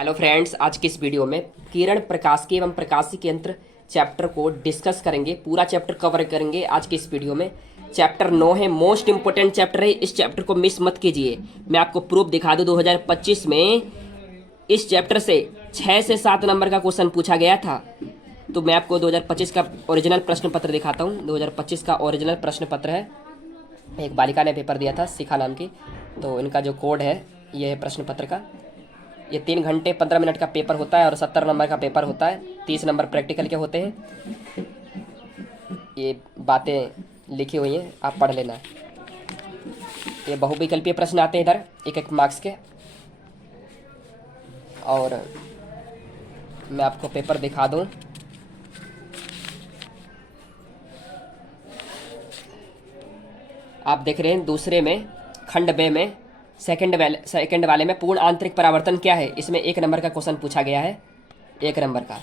Hello friends, आज की इस वीडियो में किरण प्रकाशिकी एवं प्रकाशिकी यंत्र चैप्टर को डिस्कस करेंगे। पूरा चैप्टर कवर करेंगे आज की इस वीडियो में। चैप्टर 9 है, मोस्ट इंपोर्टेंट चैप्टर है। इस चैप्टर को मिस मत कीजिए। मैं आपको प्रूफ दिखा दूं, 2025 में इस चैप्टर से 6 से 7 नंबर का क्वेश्चन पूछा गया था। तो मैं आपको 2025 का ओरिजिनल प्रश्न पत्र दिखाता हूँ। 2025 का ओरिजिनल प्रश्न पत्र है। एक बालिका ने पेपर दिया था, शिखा नाम की, तो इनका जो कोड है ये है प्रश्न पत्र का। ये 3 घंटे 15 मिनट का पेपर होता है और 70 नंबर का पेपर होता है। 30 नंबर प्रैक्टिकल के होते हैं। ये बातें लिखी हुई हैं, आप पढ़ लेना। ये बहुविकल्पीय प्रश्न आते हैं इधर, एक एक मार्क्स के। और मैं आपको पेपर दिखा दूं। आप देख रहे हैं दूसरे में, खंड बे में, सेकंड वाले में पूर्ण आंतरिक परावर्तन क्या है। इसमें 1 नंबर का क्वेश्चन पूछा गया है, 1 नंबर का।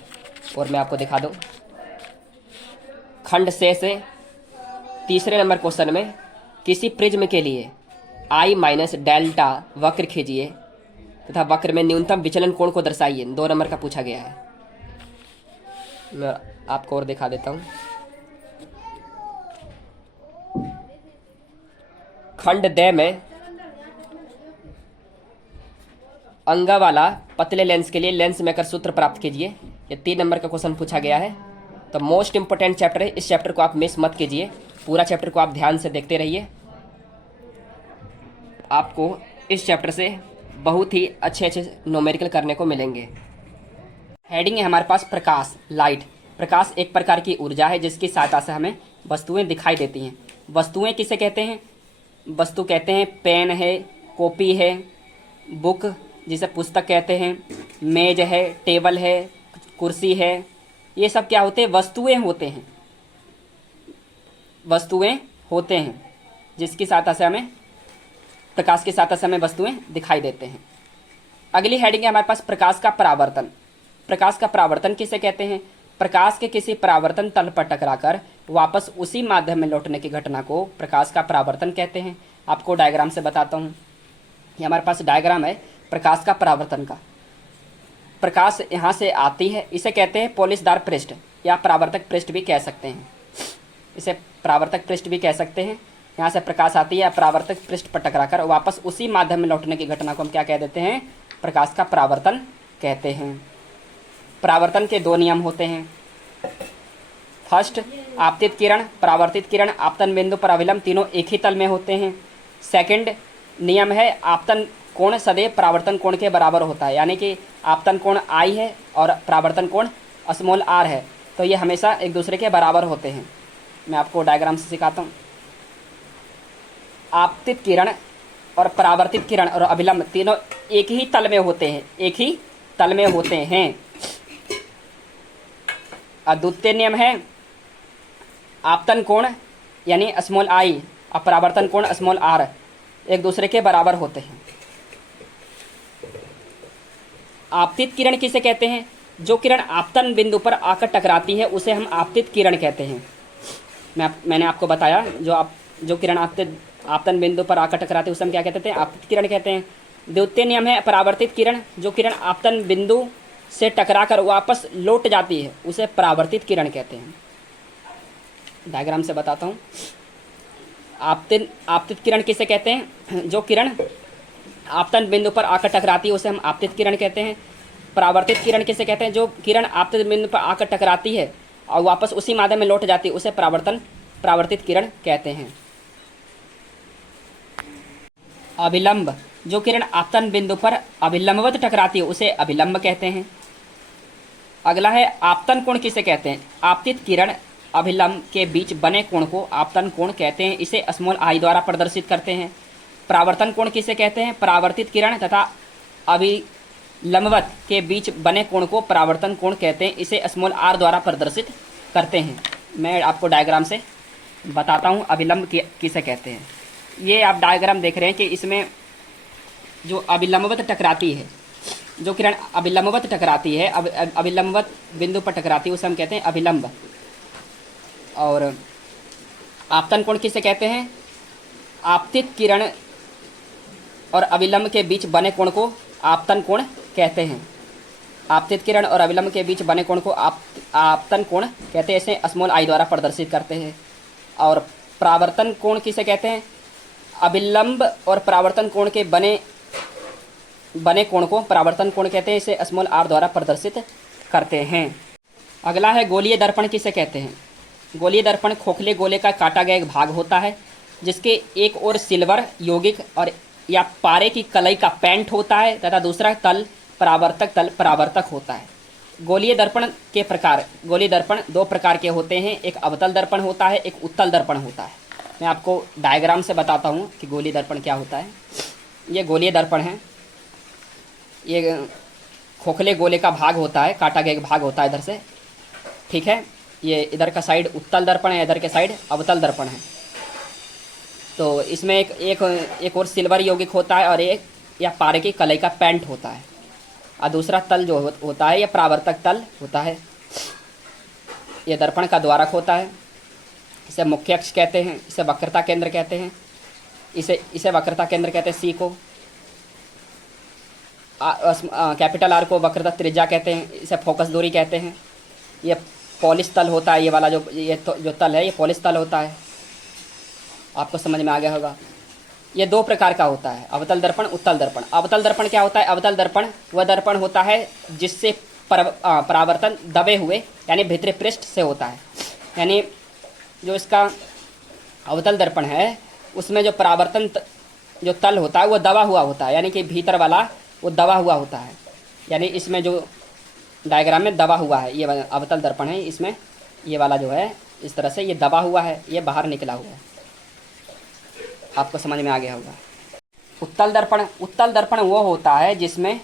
और मैं आपको दिखा दूं, खंड से तीसरे नंबर क्वेश्चन में किसी प्रिज्म के लिए I माइनस डेल्टा वक्र खींचिए तथा वक्र में न्यूनतम विचलन कोण को दर्शाइए। 2 नंबर का पूछा गया है। मैं आपको और दिखा देता हूं। खंड द में अंगा वाला पतले लेंस के लिए लेंस मेकर सूत्र प्राप्त कीजिए। ये 3 नंबर का क्वेश्चन पूछा गया है। तो मोस्ट इंपोर्टेंट चैप्टर है। इस चैप्टर को आप मिस मत कीजिए। पूरा चैप्टर को आप ध्यान से देखते रहिए। आपको इस चैप्टर से बहुत ही अच्छे न्यूमेरिकल करने को मिलेंगे। हेडिंग है हमारे पास प्रकाश, लाइट। प्रकाश एक प्रकार की ऊर्जा है जिसकी सहायता से हमें वस्तुएं दिखाई देती हैं। वस्तुएं किसे कहते हैं? वस्तु कहते हैं पेन है, कॉपी है, बुक जिसे पुस्तक कहते हैं, मेज है, टेबल है, कुर्सी है। ये सब क्या होते हैं? वस्तुएं होते हैं। वस्तुएं होते हैं जिसकी सहायता से हमें, प्रकाश की सहायता से हमें वस्तुएं दिखाई देते हैं। अगली हेडिंग है हमारे पास प्रकाश का परावर्तन। प्रकाश का परावर्तन किसे कहते हैं? प्रकाश के किसी परावर्तन तल पर टकराकर वापस उसी माध्यम में लौटने की घटना को प्रकाश का परावर्तन कहते हैं। आपको डायग्राम से बताता हूँ। ये हमारे पास डायग्राम है प्रकाश का परावर्तन का। प्रकाश यहाँ से आती है, इसे कहते हैं पॉलिशदार पृष्ठ या परावर्तक पृष्ठ भी कह सकते हैं। इसे परावर्तक पृष्ठ भी कह सकते हैं। यहाँ से प्रकाश आती है, परावर्तक पृष्ठ पर टकराकर वापस उसी माध्यम में लौटने की घटना को हम क्या कह देते हैं? प्रकाश का परावर्तन कहते हैं। परावर्तन के 2 नियम होते हैं। फर्स्ट, आपतित किरण, परावर्तित किरण, आपतन बिंदु पर अभिलंब तीनों एक ही तल में होते हैं। सेकंड नियम है आपतन कोण सदैव परावर्तन कोण के बराबर होता है, यानी कि आपतन कोण I है और परावर्तन कोण स्मॉल r है, तो ये हमेशा एक दूसरे के बराबर होते हैं। मैं आपको डायग्राम से सिखाता हूँ। आपतित किरण और परावर्तित किरण और अभिलंब तीनों एक ही तल में होते हैं, एक ही तल में होते हैं। और द्वितीय नियम है आपतन कोण यानी स्मॉल I और परावर्तन कोण स्मॉल r एक दूसरे के बराबर होते हैं। आपतित किरण किसे कहते हैं? जो किरण आपतन बिंदु पर आकर टकराती है उसे हम आपतित किरण कहते हैं। मैंने आपको बताया, जो किरण आपतन बिंदु पर आकर टकराती है उसे हम क्या कहते हैं? आपतित किरण कहते हैं। द्वितीय नियम है परावर्तित किरण। जो किरण आपतन बिंदु से टकराकर वापस लौट जाती है उसे परावर्तित किरण कहते हैं। डायग्राम से बताता हूँ। आपतित किरण किसे कहते हैं? जो किरण आपतन बिंदु पर आकर टकराती है उसे हम आपतित किरण कहते हैं। परावर्तित किरण किसे कहते हैं? जो किरण आपतित बिंदु पर आकर टकराती है और वापस उसी माध्यम में लौट जाती है उसे परावर्तित किरण कहते हैं। अभिलंब, जो किरण आपतन बिंदु पर अभिलंबवत टकराती है उसे अभिलंब कहते हैं। अगला है आपतन कोण किसे कहते हैं? आपतित किरण अभिलंब के बीच बने कोण को आपतन कोण कहते हैं। इसे स्मॉल I द्वारा प्रदर्शित करते हैं। परावर्तन कोण किसे कहते हैं? परावर्तित किरण तथा अभिलंबवत के बीच बने कोण को परावर्तन कोण कहते हैं। इसे स्मॉल r द्वारा प्रदर्शित करते हैं। मैं आपको डायग्राम से बताता हूँ अभिलंब किसे कहते हैं। ये आप डायग्राम देख रहे हैं कि इसमें जो अभिलंबवत टकराती है, जो किरण अभिलंबवत टकराती है, अभिलंबवत बिंदु पर टकराती है उसे हम कहते हैं अभिलंब। और आपतन कोण किसे कहते हैं? आपतित किरण और अभिलंब के बीच बने कोण को आपतन कोण कहते हैं। आपतित किरण और अविलंब के बीच बने कोण को आपतन कोण कहते हैं, इसे स्मॉल आई द्वारा प्रदर्शित करते हैं। और परावर्तन कोण किसे कहते हैं? अविलंब और परावर्तन कोण के बने कोण को परावर्तन कोण कहते हैं, इसे स्मॉल आर द्वारा प्रदर्शित करते हैं। अगला है गोलीय दर्पण किसे कहते हैं? गोलीय दर्पण खोखले गोले का काटा गया एक भाग होता है जिसके एक ओर सिल्वर यौगिक और या पारे की कलई का पेंट होता है तथा दूसरा तल परावर्तक होता है। गोलीय दर्पण के प्रकार, गोलीय दर्पण दो प्रकार के होते हैं, एक अवतल दर्पण होता है, एक उत्तल दर्पण होता है। मैं आपको डायग्राम से बताता हूँ कि गोलीय दर्पण क्या होता है। ये गोलीय दर्पण है, ये खोखले गोले का भाग होता है, काटा गया एक भाग होता है इधर से, ठीक है। ये इधर का साइड उत्तल दर्पण है, इधर के साइड अवतल दर्पण है। तो इसमें एक और सिल्वर यौगिक होता है और एक या पारे की कलई का पेंट होता है, और दूसरा तल जो होता है ये परावर्तक तल होता है। ये दर्पण का द्वारक होता है, इसे मुख्य अक्ष कहते हैं, इसे वक्रता केंद्र कहते हैं, इसे वक्रता केंद्र कहते हैं सी को। कैपिटल आर को वक्रता त्रिज्या कहते हैं, इसे फोकस दूरी कहते हैं। ये पॉलिश तल होता है, ये वाला जो तल है ये पॉलिश तल होता है, आपको समझ में आ गया होगा। ये दो प्रकार का होता है, अवतल दर्पण उत्तल दर्पण। अवतल दर्पण क्या होता है? अवतल दर्पण वह दर्पण होता है जिससे परावर्तन दबे हुए यानी भीतरी पृष्ठ से होता है। यानी जो इसका अवतल दर्पण है उसमें जो परावर्तन जो तल होता है वो दबा हुआ होता है, यानी कि भीतर वाला वो दबा हुआ होता है। यानी इसमें जो डायग्राम में दबा हुआ है ये अवतल दर्पण है, इसमें ये वाला जो है इस तरह से ये दबा हुआ है, ये बाहर निकला हुआ है, आपको समझ में आ गया होगा। उत्तल दर्पण वो होता है जिसमें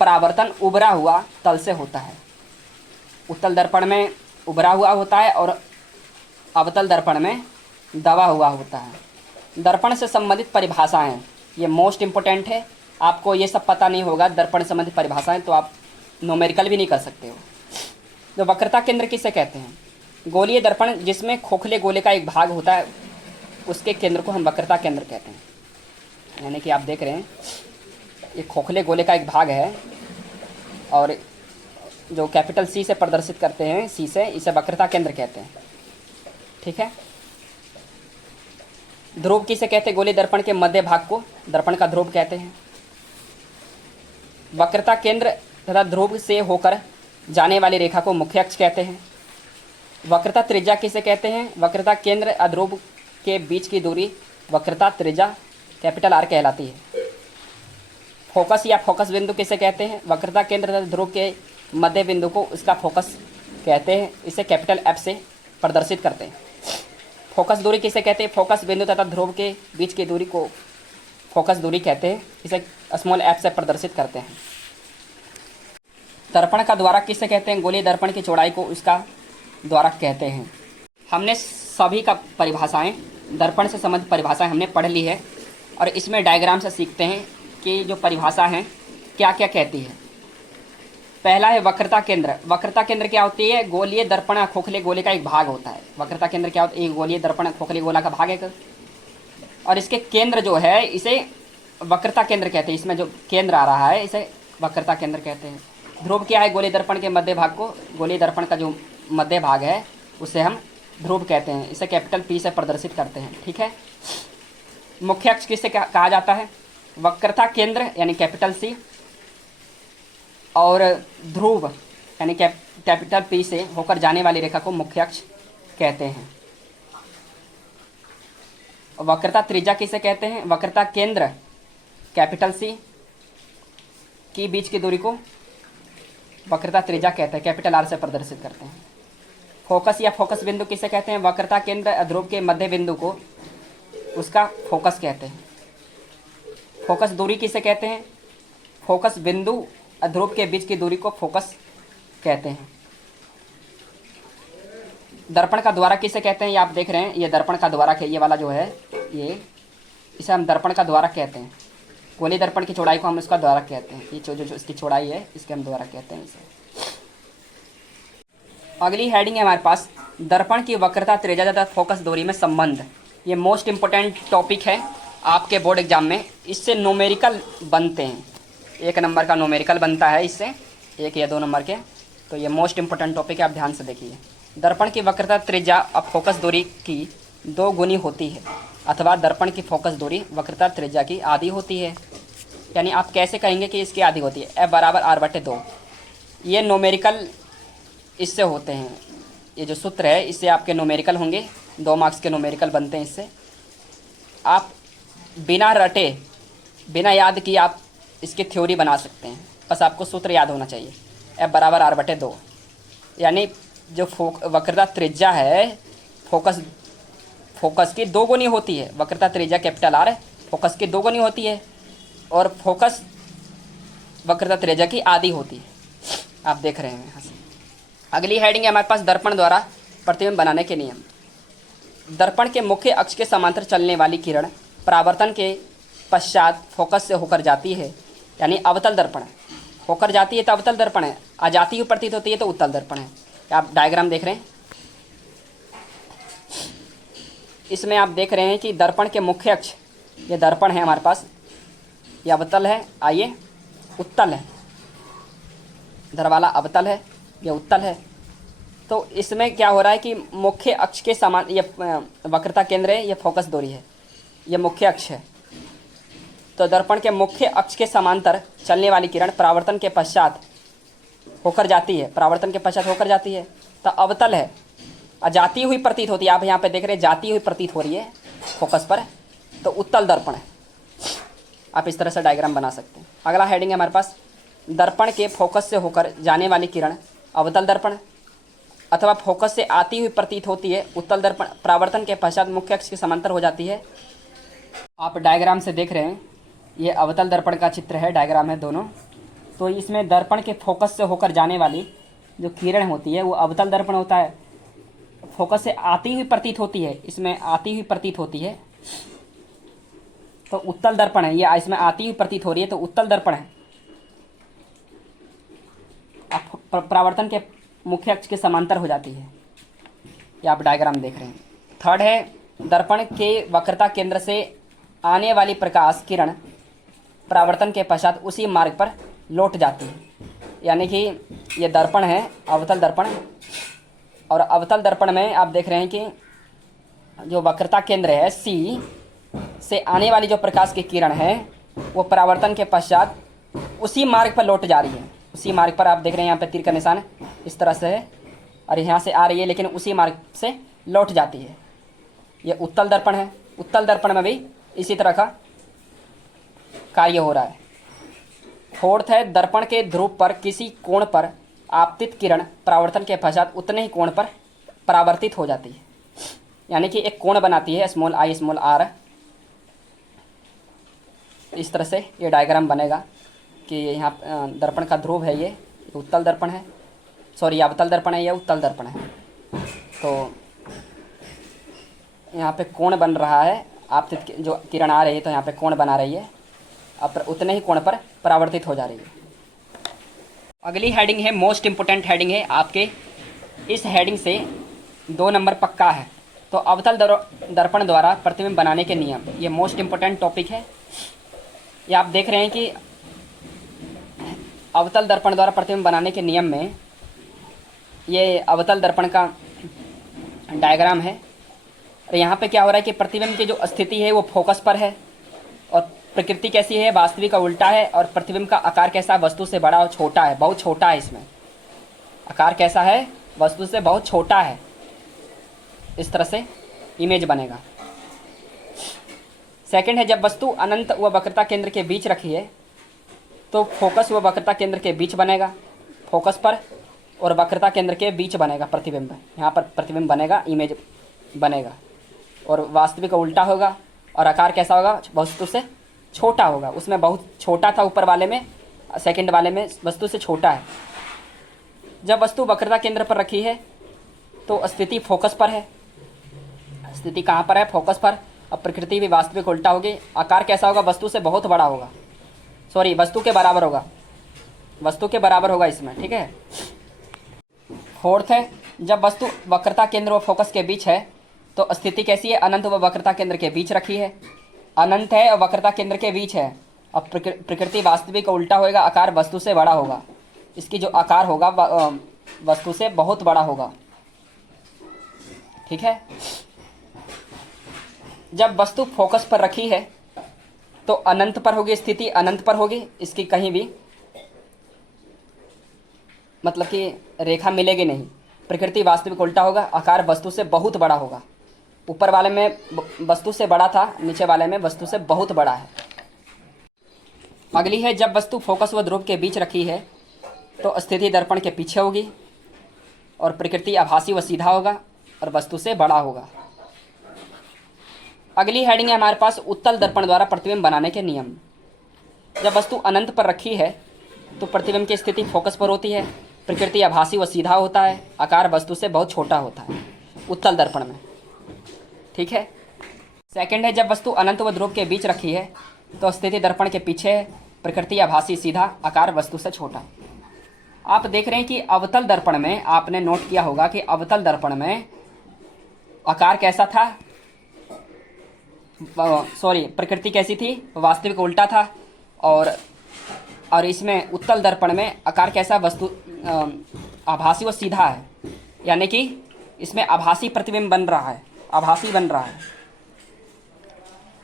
परावर्तन उभरा हुआ तल से होता है। उत्तल दर्पण में उभरा हुआ होता है और अवतल दर्पण में दबा हुआ होता है। दर्पण से संबंधित परिभाषाएं, ये मोस्ट इम्पोर्टेंट है। आपको ये सब पता नहीं होगा दर्पण से संबंधित परिभाषाएं तो आप न्यूमेरिकल भी नहीं कर सकते हो। तो वक्रता केंद्र किसे कहते हैं? गोलीय दर्पण जिसमें खोखले गोले का एक भाग होता है उसके केंद्र को हम वक्रता केंद्र कहते हैं। यानी कि आप देख रहे हैं ये खोखले गोले का एक भाग है और जो कैपिटल सी से प्रदर्शित करते हैं, सी से, इसे वक्रता केंद्र कहते हैं, ठीक है। ध्रुव किसे कहते हैं? गोलीय दर्पण के मध्य भाग को दर्पण का ध्रुव कहते हैं। वक्रता केंद्र तथा ध्रुव से होकर जाने वाली रेखा को मुख्य अक्ष कहते हैं। वक्रता त्रिज्या किसे कहते हैं? वक्रता केंद्र और ध्रुव के बीच की दूरी वक्रता त्रिज्या कैपिटल आर कहलाती है। फोकस या फोकस बिंदु किसे कहते हैं? वक्रता केंद्र तथा ध्रुव के मध्य बिंदु को उसका फोकस कहते हैं, इसे कैपिटल एफ से प्रदर्शित करते हैं। फोकस दूरी किसे कहते हैं? फोकस बिंदु तथा ध्रुव के बीच की दूरी को फोकस दूरी कहते हैं, इसे स्मॉल एफ से प्रदर्शित करते हैं। दर्पण का द्वारक किसे कहते हैं? गोलीय दर्पण की चौड़ाई को उसका द्वारक कहते हैं। हमने सभी का परिभाषाएं, दर्पण से संबंधित परिभाषाएं हमने पढ़ ली है और इसमें डायग्राम से सीखते हैं कि जो परिभाषा है क्या क्या कहती है। पहला है वक्रता केंद्र। वक्रता केंद्र क्या होती है? गोलीय दर्पण खोखले गोले का एक भाग होता है। वक्रता केंद्र क्या होता है? एक गोलीय दर्पण खोखले गोला का भाग है और इसके केंद्र जो है इसे वक्रता केंद्र कहते हैं। इसमें जो केंद्र आ रहा है इसे वक्रता केंद्र कहते हैं। ध्रुव क्या है? गोलीय दर्पण के मध्य भाग को, गोलीय दर्पण का जो मध्य भाग है उसे हम ध्रुव कहते हैं, इसे कैपिटल पी से प्रदर्शित करते हैं, ठीक है। मुख्य अक्ष किसे कहा जाता है? वक्रता केंद्र यानी कैपिटल सी और ध्रुव यानी कैपिटल पी से होकर जाने वाली रेखा को मुख्य अक्ष कहते हैं। वक्रता त्रिज्या किसे कहते हैं? वक्रता केंद्र कैपिटल सी की बीच की दूरी को वक्रता त्रिज्या कहते हैं, कैपिटल आर से प्रदर्शित करते हैं। फोकस या फोकस बिंदु किसे कहते हैं? वक्रता केंद्र ध्रुव के मध्य बिंदु को उसका फोकस कहते हैं। फोकस दूरी किसे कहते हैं? फोकस बिंदु ध्रुव के बीच की दूरी को फोकस कहते हैं। दर्पण का द्वारक किसे कहते हैं? ये आप देख रहे हैं, ये दर्पण का द्वारक है, ये वाला जो है ये, इसे हम दर्पण का द्वारक कहते हैं। गोलीय दर्पण की चौड़ाई को हम इसका द्वारक कहते हैं। ये जो इसकी चौड़ाई है इसके हम द्वारक कहते हैं इसे। अगली हेडिंग है हमारे पास दर्पण की वक्रता त्रिज्या तथा फोकस दूरी में संबंध। ये मोस्ट इंपोर्टेंट टॉपिक है आपके बोर्ड एग्जाम में। इससे न्यूमेरिकल बनते हैं, 1 नंबर का न्यूमेरिकल बनता है इससे, 1 या 2 नंबर के। तो ये मोस्ट इंपॉर्टेंट टॉपिक है, आप ध्यान से देखिए। दर्पण की वक्रता त्रिज्या अब फोकस दूरी की 2 गुनी होती है, अथवा दर्पण की फोकस दूरी वक्रता त्रिज्या की आधी होती है। यानी आप कैसे कहेंगे कि इसकी आधी होती है? F बराबर R/2। ये नोमेरिकल इससे होते हैं, ये जो सूत्र है इससे आपके नोमेरिकल होंगे, 2 मार्क्स के नोमेरिकल बनते हैं इससे। आप बिना रटे, बिना याद किए आप इसकी थ्योरी बना सकते हैं, बस आपको सूत्र याद होना चाहिए। F बराबर R/2, यानी जो वक्रता त्रिज्या है फोकस की 2 गुनी होती है। वक्रता त्रिज्या कैपिटल R फोकस की 2 गुनी होती है, और फोकस वक्रता त्रिज्या की आधी होती है। आप देख रहे हैं यहाँ से। अगली हेडिंग है हमारे पास दर्पण द्वारा प्रतिबिंब बनाने के नियम। दर्पण के मुख्य अक्ष के समांतर चलने वाली किरण परावर्तन के पश्चात फोकस से होकर जाती है, यानी अवतल दर्पण है। होकर जाती है तो अवतल दर्पण है, आ जाती हुई प्रतीत होती है तो उत्तल दर्पण है। आप डायग्राम देख रहे हैं, इसमें आप देख रहे हैं कि दर्पण के मुख्य अक्ष, ये दर्पण है हमारे पास, ये अवतल है, आइए उत्तल है, इधर वाला अवतल है, ये उत्तल है। तो इसमें क्या हो रहा है कि मुख्य अक्ष के समान, ये वक्रता केंद्र है, ये फोकस दूरी है, ये मुख्य अक्ष है। तो दर्पण के मुख्य अक्ष के समांतर चलने वाली किरण परावर्तन के पश्चात होकर जाती है, परावर्तन के पश्चात होकर जाती है तो अवतल है, जाती हुई प्रतीत होती है। आप यहाँ पे देख रहे हैं जाती हुई प्रतीत हो रही है फोकस पर, तो उत्तल दर्पण है। आप इस तरह से डायग्राम बना सकते हैं। अगला हेडिंग है हमारे पास दर्पण के फोकस से होकर जाने वाली किरण अवतल दर्पण, अथवा फोकस से आती हुई प्रतीत होती है उत्तल दर्पण, परावर्तन के पश्चात मुख्य अक्ष के समांतर हो जाती है। आप डायग्राम से देख रहे हैं, ये अवतल दर्पण का चित्र है, डायग्राम है दोनों। तो इसमें दर्पण के फोकस से होकर जाने वाली जो किरण होती है वो अवतल दर्पण होता है। फोकस से आती हुई प्रतीत होती है, इसमें आती हुई प्रतीत होती है तो उत्तल दर्पण है। ये इसमें आती हुई प्रतीत हो रही है तो उत्तल दर्पण है। आप परावर्तन के मुख्य अक्ष के समांतर हो जाती है, ये आप डायग्राम देख रहे हैं। थर्ड है दर्पण के वक्रता केंद्र से आने वाली प्रकाश किरण परावर्तन के पश्चात उसी मार्ग पर लौट जाती है। यानी कि ये दर्पण है, अवतल दर्पण, और अवतल दर्पण में आप देख रहे हैं कि जो वक्रता केंद्र है C से आने वाली जो प्रकाश की किरण है वो परावर्तन के पश्चात उसी मार्ग पर लौट जा रही है। उसी मार्ग पर आप देख रहे हैं, यहाँ पे तीर का निशान है, इस तरह से है, और यहाँ से आ रही है लेकिन उसी मार्ग से लौट जाती है। ये उत्तल दर्पण है। उत्तल दर्पण में भी इसी तरह का कार्य हो रहा है। फोर्थ है दर्पण के ध्रुव पर किसी कोण पर आपतित किरण परावर्तन के पश्चात उतने ही कोण पर परावर्तित हो जाती है। यानी कि एक कोण बनाती है स्मॉल आई स्मॉल आर। इस तरह से ये डायग्राम बनेगा कि यहाँ दर्पण का ध्रुव है, ये उत्तल दर्पण है, सॉरी ये अवतल दर्पण है, ये उत्तल दर्पण है। तो यहाँ पे कोण बन रहा है, आपतित जो किरण आ रही है तो यहाँ पे कोण बना रही है, अब उतने ही कोण पर परावर्तित हो जा रही है। अगली हेडिंग है मोस्ट इम्पोर्टेंट हेडिंग है आपके, इस हेडिंग से 2 नंबर पक्का है। तो अवतल दर्पण द्वारा प्रतिबिंब बनाने के नियम, ये मोस्ट इम्पोर्टेंट टॉपिक है। ये आप देख रहे हैं कि अवतल दर्पण द्वारा प्रतिबिंब बनाने के नियम में ये अवतल दर्पण का डायग्राम है। और यहाँ पे क्या हो रहा है कि प्रतिबिंब की जो स्थिति है वो फोकस पर है, और प्रकृति कैसी है, वास्तविक का उल्टा है, और प्रतिबिंब का आकार कैसा है, वस्तु से बड़ा और छोटा है, बहुत छोटा है। इसमें आकार कैसा है, वस्तु से बहुत छोटा है। इस तरह से इमेज बनेगा। सेकंड है जब वस्तु अनंत व वक्रता केंद्र के बीच रखी है तो फोकस व वक्रता केंद्र के बीच बनेगा, फोकस पर और वक्रता केंद्र के बीच बनेगा प्रतिबिंब। यहाँ पर प्रतिबिंब बनेगा, इमेज बनेगा, और वास्तविक का उल्टा होगा, और आकार कैसा होगा, वस्तु से छोटा होगा। उसमें बहुत छोटा था ऊपर वाले में, सेकंड वाले में वस्तु से छोटा है। जब वस्तु वक्रता केंद्र पर रखी है तो स्थिति फोकस पर है। स्थिति कहाँ पर है, फोकस पर। अब प्रकृति भी वास्तविक उल्टा होगी। आकार कैसा होगा, वस्तु से बहुत बड़ा होगा, सॉरी वस्तु के बराबर होगा, वस्तु के बराबर होगा इसमें, ठीक है। फोर्थ है जब वस्तु वक्रता केंद्र व फोकस के बीच है तो स्थिति कैसी है, अनंत व वक्रता केंद्र के बीच रखी है। अनंत है और वक्रता केंद्र के बीच है। अब प्रकृति वास्तविक का उल्टा होएगा, आकार वस्तु से बड़ा होगा। इसकी जो आकार होगा वस्तु से बहुत बड़ा होगा। ठीक है। जब वस्तु फोकस पर रखी है तो अनंत पर होगी, स्थिति अनंत पर होगी, इसकी कहीं भी मतलब कि रेखा मिलेगी नहीं। प्रकृति वास्तविक उल्टा होगा, आकार वस्तु से बहुत बड़ा होगा। ऊपर वाले में वस्तु से बड़ा था, नीचे वाले में वस्तु से बहुत बड़ा है। अगली है, जब वस्तु फोकस व ध्रुव के बीच रखी है तो स्थिति दर्पण के पीछे होगी और प्रकृति आभासी व सीधा होगा और वस्तु से बड़ा होगा। अगली हेडिंग है हमारे पास उत्तल दर्पण द्वारा प्रतिबिंब बनाने के नियम। जब वस्तु अनंत पर रखी है तो प्रतिबिंब की स्थिति फोकस पर होती है, प्रकृति आभासी व सीधा होता है, आकार वस्तु से बहुत छोटा होता है उत्तल दर्पण में। ठीक है। सेकंड है, जब वस्तु अनंत व ध्रुव के बीच रखी है तो स्थिति दर्पण के पीछे है, प्रकृति आभासी सीधा, आकार वस्तु से छोटा। आप देख रहे हैं कि अवतल दर्पण में आपने नोट किया होगा कि अवतल दर्पण में आकार कैसा था, प्रकृति कैसी थी, वास्तविक उल्टा था। और इसमें उत्तल दर्पण में आकार कैसा, वस्तु आभासी व सीधा है, यानी कि इसमें आभासी प्रतिबिंब बन रहा है, आभासी बन रहा है।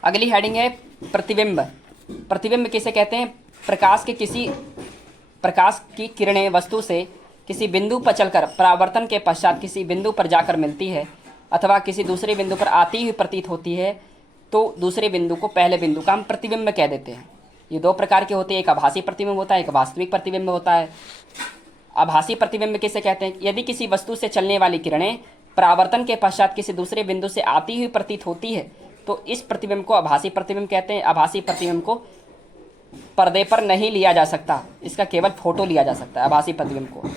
अगली हेडिंग है प्रतिबिंब। प्रतिबिंब किसे कहते हैं? प्रकाश की किरणें वस्तु से किसी बिंदु पर चलकर परावर्तन के पश्चात किसी बिंदु पर जाकर मिलती है अथवा किसी दूसरे बिंदु पर आती हुई प्रतीत होती है तो दूसरे बिंदु को पहले बिंदु का हम प्रतिबिंब कह देते हैं। ये दो प्रकार के होते हैं, एक आभासी प्रतिबिंब होता है, एक वास्तविक प्रतिबिंब होता है। आभासी प्रतिबिंब किसे कहते हैं? यदि किसी वस्तु से चलने वाली किरणें परावर्तन के पश्चात किसी दूसरे बिंदु से आती हुई प्रतीत होती है तो इस प्रतिबिंब को आभासी प्रतिबिंब कहते हैं। आभासी प्रतिबिंब को पर्दे पर नहीं लिया जा सकता, इसका केवल फोटो लिया जा सकता है आभासी प्रतिबिंब को।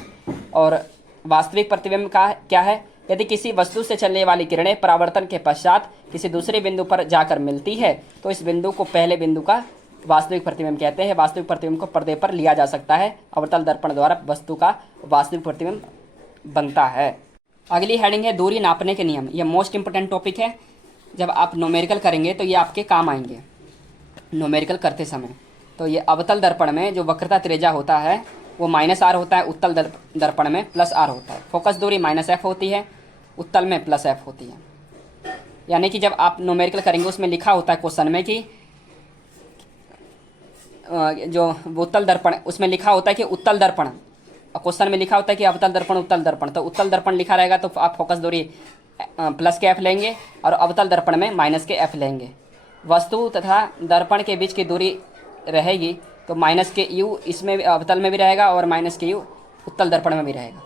और वास्तविक प्रतिबिंब का क्या है? यदि किसी वस्तु से चलने वाली किरणें परावर्तन के पश्चात किसी दूसरे बिंदु पर जाकर मिलती है तो इस बिंदु को पहले बिंदु का वास्तविक प्रतिबिंब कहते हैं। वास्तविक प्रतिबिंब को पर्दे पर लिया जा सकता है, अवतल दर्पण द्वारा वस्तु का वास्तविक प्रतिबिंब बनता है। अगली हेडिंग है दूरी नापने के नियम। यह मोस्ट इंपोर्टेंट टॉपिक है। जब आप न्यूमेरिकल करेंगे तो ये आपके काम आएंगे न्यूमेरिकल करते समय। तो ये अवतल दर्पण में जो वक्रता त्रिज्या होता है वो -r होता है, उत्तल दर्पण में +r होता है। फोकस दूरी -f होती है, उत्तल में +f होती है। यानी कि जब आप न्यूमेरिकल करेंगे उसमें लिखा होता है क्वेश्चन में कि जो उत्तल दर्पण, उसमें लिखा होता है कि उत्तल दर्पण, क्वेश्चन में लिखा होता है कि अवतल दर्पण उत्तल दर्पण, तो उत्तल दर्पण लिखा रहेगा तो आप फोकस दूरी +f लेंगे और अवतल दर्पण में -f लेंगे। वस्तु तथा दर्पण के बीच की दूरी रहेगी तो -u इसमें अवतल में भी रहेगा और -u उत्तल दर्पण में भी रहेगा।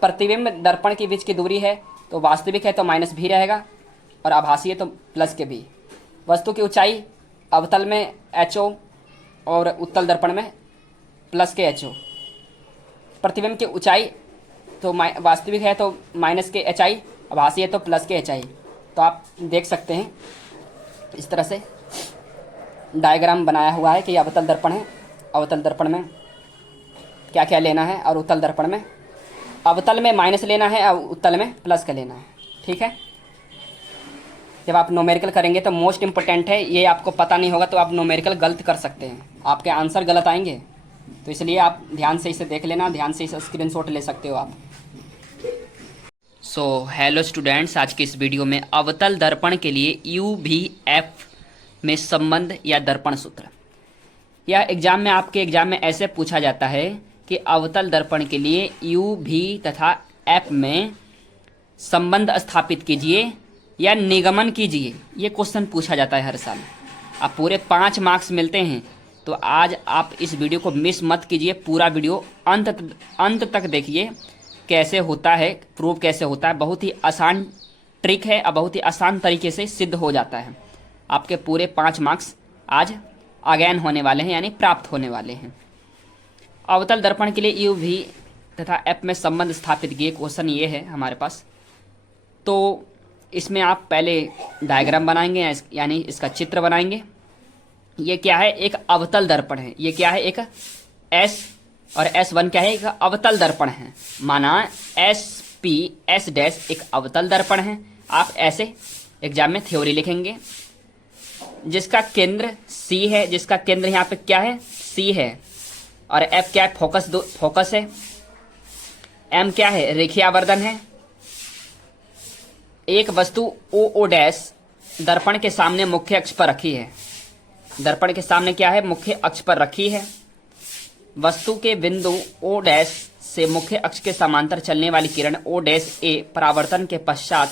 प्रतिबिंब दर्पण के बीच की दूरी है तो वास्तविक है तो -v रहेगा और आभासी है तो +v। वस्तु की ऊंचाई अवतल में ho और उत्तल दर्पण में +ho। प्रतिबिंब की ऊंचाई तो वास्तविक है तो -hi, आभासी है तो +hi। तो आप देख सकते हैं इस तरह से डायग्राम बनाया हुआ है कि अवतल दर्पण है, अवतल दर्पण में क्या क्या लेना है और उत्तल दर्पण में अवतल में माइनस लेना है और उत्तल में प्लस का लेना है। ठीक है। जब आप न्यूमेरिकल करेंगे तो मोस्ट इंपोर्टेंट है, ये आपको पता नहीं होगा तो आप न्यूमेरिकल गलत कर सकते हैं, आपके आंसर गलत आएंगे। तो इसलिए आप ध्यान से इसे देख लेना, ध्यान से इसे स्क्रीनशॉट ले सकते हो आप। सो हेलो स्टूडेंट्स, आज की इस वीडियो में अवतल दर्पण के लिए UVF में संबंध या दर्पण सूत्र, यह एग्जाम में आपके एग्जाम में ऐसे पूछा जाता है कि अवतल दर्पण के लिए UV तथा F में संबंध स्थापित कीजिए या निगमन कीजिए। ये क्वेश्चन पूछा जाता है हर साल। आप पूरे 5 मार्क्स मिलते हैं, तो आज आप इस वीडियो को मिस मत कीजिए, पूरा वीडियो अंत तक देखिए कैसे होता है, प्रूव कैसे होता है। बहुत ही आसान ट्रिक है और बहुत ही आसान तरीके से सिद्ध हो जाता है। आपके पूरे 5 मार्क्स आज अगेन होने वाले हैं, यानी प्राप्त होने वाले हैं। अवतल दर्पण के लिए UV तथा F में संबंध स्थापित किए, क्वेश्चन ये है हमारे पास। तो इसमें आप पहले डायग्राम बनाएंगे, यानी इसका चित्र बनाएंगे। ये क्या है? एक अवतल दर्पण है। ये क्या है? एक S और S1 क्या है? एक अवतल दर्पण है। माना SP S' एक अवतल दर्पण है। आप ऐसे एग्जाम में थ्योरी लिखेंगे, जिसका केंद्र C है, जिसका केंद्र यहाँ पे क्या है? C है, और एफ क्या है, फोकस है। एम क्या है, रेखीय आवर्धन है। एक वस्तु ओ डैश दर्पण के सामने मुख्य अक्ष पर रखी है। दर्पण के सामने क्या है, मुख्य अक्ष पर रखी है। वस्तु के बिंदु ओ डैश से मुख्य अक्ष के समांतर चलने वाली किरण ओ डैश ए परावर्तन के पश्चात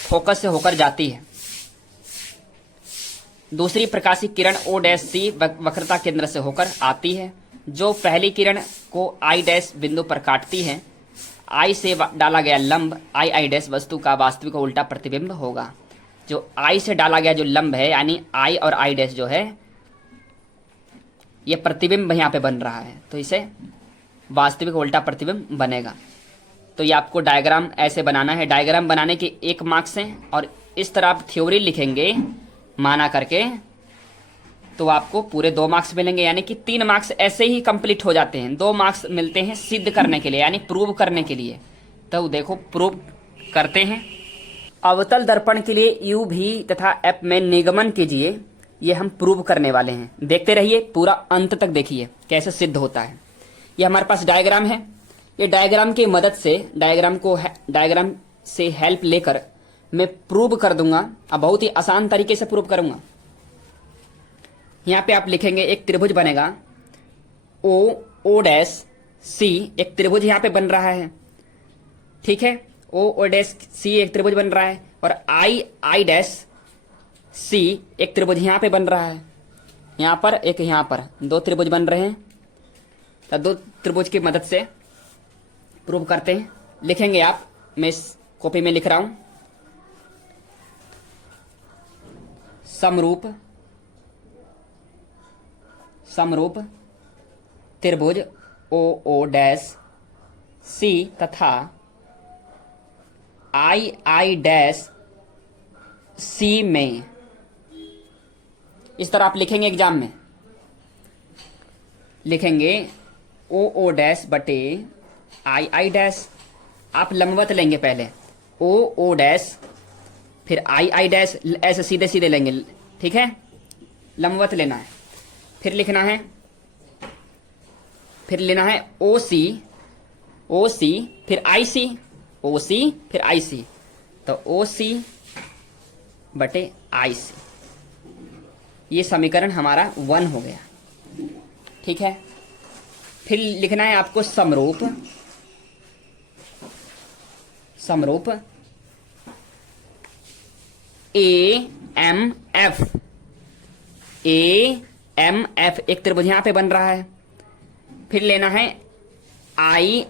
फोकस से होकर जाती है। दूसरी प्रकाशिक किरण ओ डैश सी वक्रता केंद्र से होकर आती है, जो पहली किरण को आई डैश बिंदु पर काटती है। आई से डाला गया लंब आई डैश वस्तु का वास्तविक उल्टा प्रतिबिंब होगा। जो आई से डाला गया जो लंब है, यानी आई और आई डैश जो है, ये प्रतिबिंब यहाँ पे बन रहा है, तो इसे वास्तविक उल्टा प्रतिबिंब बनेगा। तो ये आपको डायग्राम ऐसे बनाना है। डायग्राम बनाने के 1 मार्क्स हैं, और इस तरह आप थ्योरी लिखेंगे माना करके, तो आपको पूरे 2 मार्क्स मिलेंगे, यानी कि 3 मार्क्स ऐसे ही कंप्लीट हो जाते हैं। 2 मार्क्स मिलते हैं सिद्ध करने के लिए, यानी प्रूव करने के लिए। तो देखो प्रूव करते हैं। अवतल दर्पण के लिए यू भी तथा एफ में निगमन कीजिए, ये हम प्रूव करने वाले हैं। देखते रहिए, पूरा अंत तक देखिए कैसे सिद्ध होता है। ये हमारे पास डायग्राम है। ये डायग्राम की मदद से डायग्राम से हेल्प लेकर मैं प्रूव कर दूंगा। अब बहुत ही आसान तरीके से प्रूव करूंगा। यहाँ पे आप लिखेंगे, एक त्रिभुज बनेगा ओ डैश सी, एक त्रिभुज यहाँ पे बन रहा है, ठीक है। ओ डैश सी एक त्रिभुज बन रहा है, और आई डैश सी एक त्रिभुज यहाँ पे बन रहा है। यहाँ पर एक, यहाँ पर 2 त्रिभुज बन रहे हैं। तो 2 त्रिभुज की मदद से प्रूव करते हैं। लिखेंगे आप, मैं इस कॉपी में लिख रहा हूं। समरूप त्रिभुज ओ डैश सी तथा आई डैश सी में, इस तरह आप लिखेंगे। एग्जाम में लिखेंगे ओ डैश बटे आई डैश। आप लंबवत लेंगे पहले, ओ डैश फिर आई डैश, ऐसे सीधे सीधे लेंगे, ठीक है। लंबवत लेना है। फिर लिखना है, फिर लेना है ओ सी फिर आई सी, ओ सी फिर आई सी, तो ओ सी बटे आई सी। ये समीकरण हमारा 1 हो गया, ठीक है। फिर लिखना है आपको समरूप ए एम एफ एक त्रिभुज यहां पे बन रहा है। फिर लेना है आई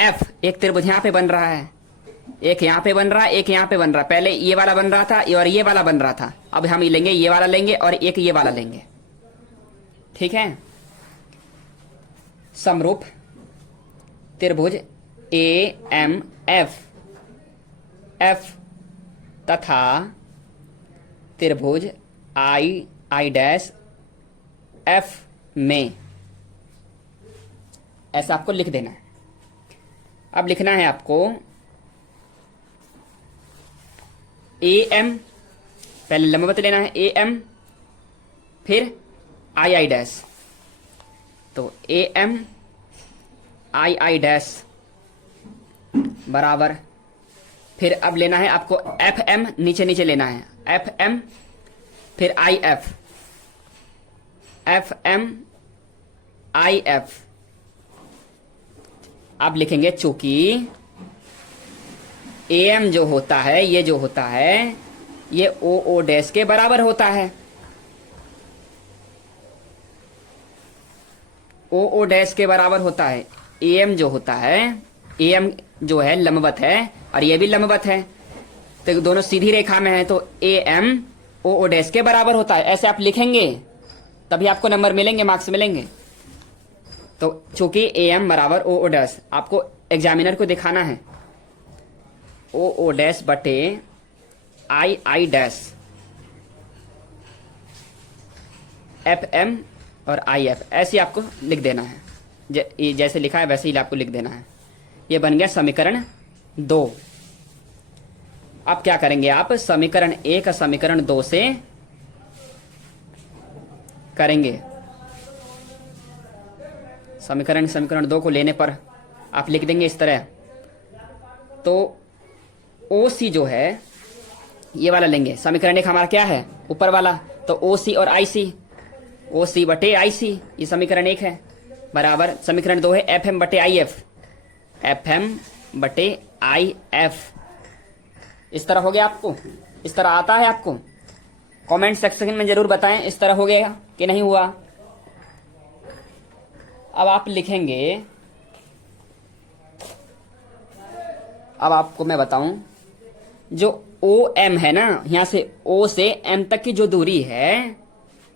एफ, एक त्रिभुज यहां पे बन रहा है। एक यहां पे बन रहा है, एक यहां पे बन रहा है। पहले ये वाला बन रहा था और ये वाला बन रहा था। अब हम ये लेंगे, ये वाला लेंगे और एक ये वाला लेंगे, ठीक है। समरूप त्रिभुज ए एम एफ तथा त्रिभुज आई डैश एफ में, ऐसा आपको लिख देना है। अब लिखना है आपको ए एम, पहले लंबवत लेना है ए एम, फिर आई डैश, तो ए एम आई डैश बराबर, फिर अब लेना है आपको एफ एम, नीचे नीचे लेना है एफ एम, फिर I F M I F. अब लिखेंगे चूंकि ए एम जो होता है, ये जो होता है, ये ओ डैश के बराबर होता है। ओ डैश के बराबर होता है। ए एम जो होता है, ए एम जो है लंबवत है और ये भी लंबवत है, तो दोनों सीधी रेखा में है, तो ए एम ओ डैश के बराबर होता है। ऐसे आप लिखेंगे तभी आपको नंबर मिलेंगे, मार्क्स मिलेंगे। तो चूंकि ए एम बराबर ओ डैश, आपको एग्जामिनर को दिखाना है ओ डैश बटे आई डैश, एफ एम और आई एफ, ऐसे आपको लिख देना है। जैसे लिखा है वैसे ही आपको लिख देना है। ये बन गया समीकरण 2। अब क्या करेंगे आप, समीकरण 1 का समीकरण 2 से करेंगे। समीकरण 2 को लेने पर आप लिख देंगे इस तरह। तो ओ सी जो है ये वाला लेंगे, समीकरण 1 हमारा क्या है ऊपर वाला, तो ओ सी और आई सी, ओ सी बटे आई सी, ये समीकरण 1 है, बराबर समीकरण 2 है एफ एम बटे आई एफ, एफ एम बटे आई एफ। इस तरह हो गया आपको, इस तरह आता है आपको, कमेंट सेक्शन में जरूर बताएं इस तरह हो गया कि नहीं हुआ। अब आप लिखेंगे, अब आपको मैं बताऊं, जो ओ एम है ना, यहां से ओ से एम तक की जो दूरी है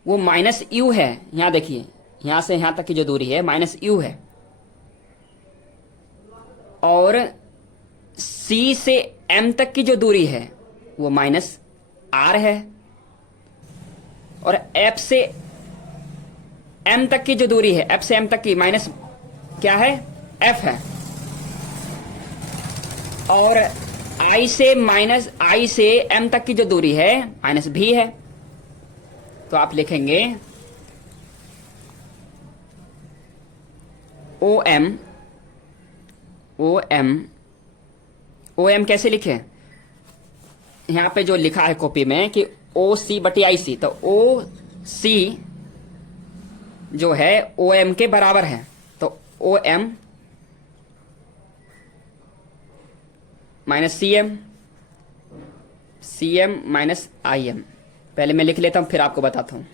वो माइनस यू है। यहां देखिए, यहां से यहां तक की जो दूरी है माइनस यू है, और सी से एम तक की जो दूरी है वो माइनस आर है, और एफ से एम तक की जो दूरी है, एफ से एम तक की माइनस क्या है, एफ है, और आई से एम तक की जो दूरी है माइनस भी है। तो आप लिखेंगे O M, O M, O M कैसे लिखें, यहां पे जो लिखा है कॉपी में कि ओ सी बटी आई सी, तो ओ सी जो है ओ एम के बराबर है, तो O M minus C M, C M minus I M. पहले मैं लिख लेता हूं फिर आपको बताता हूं,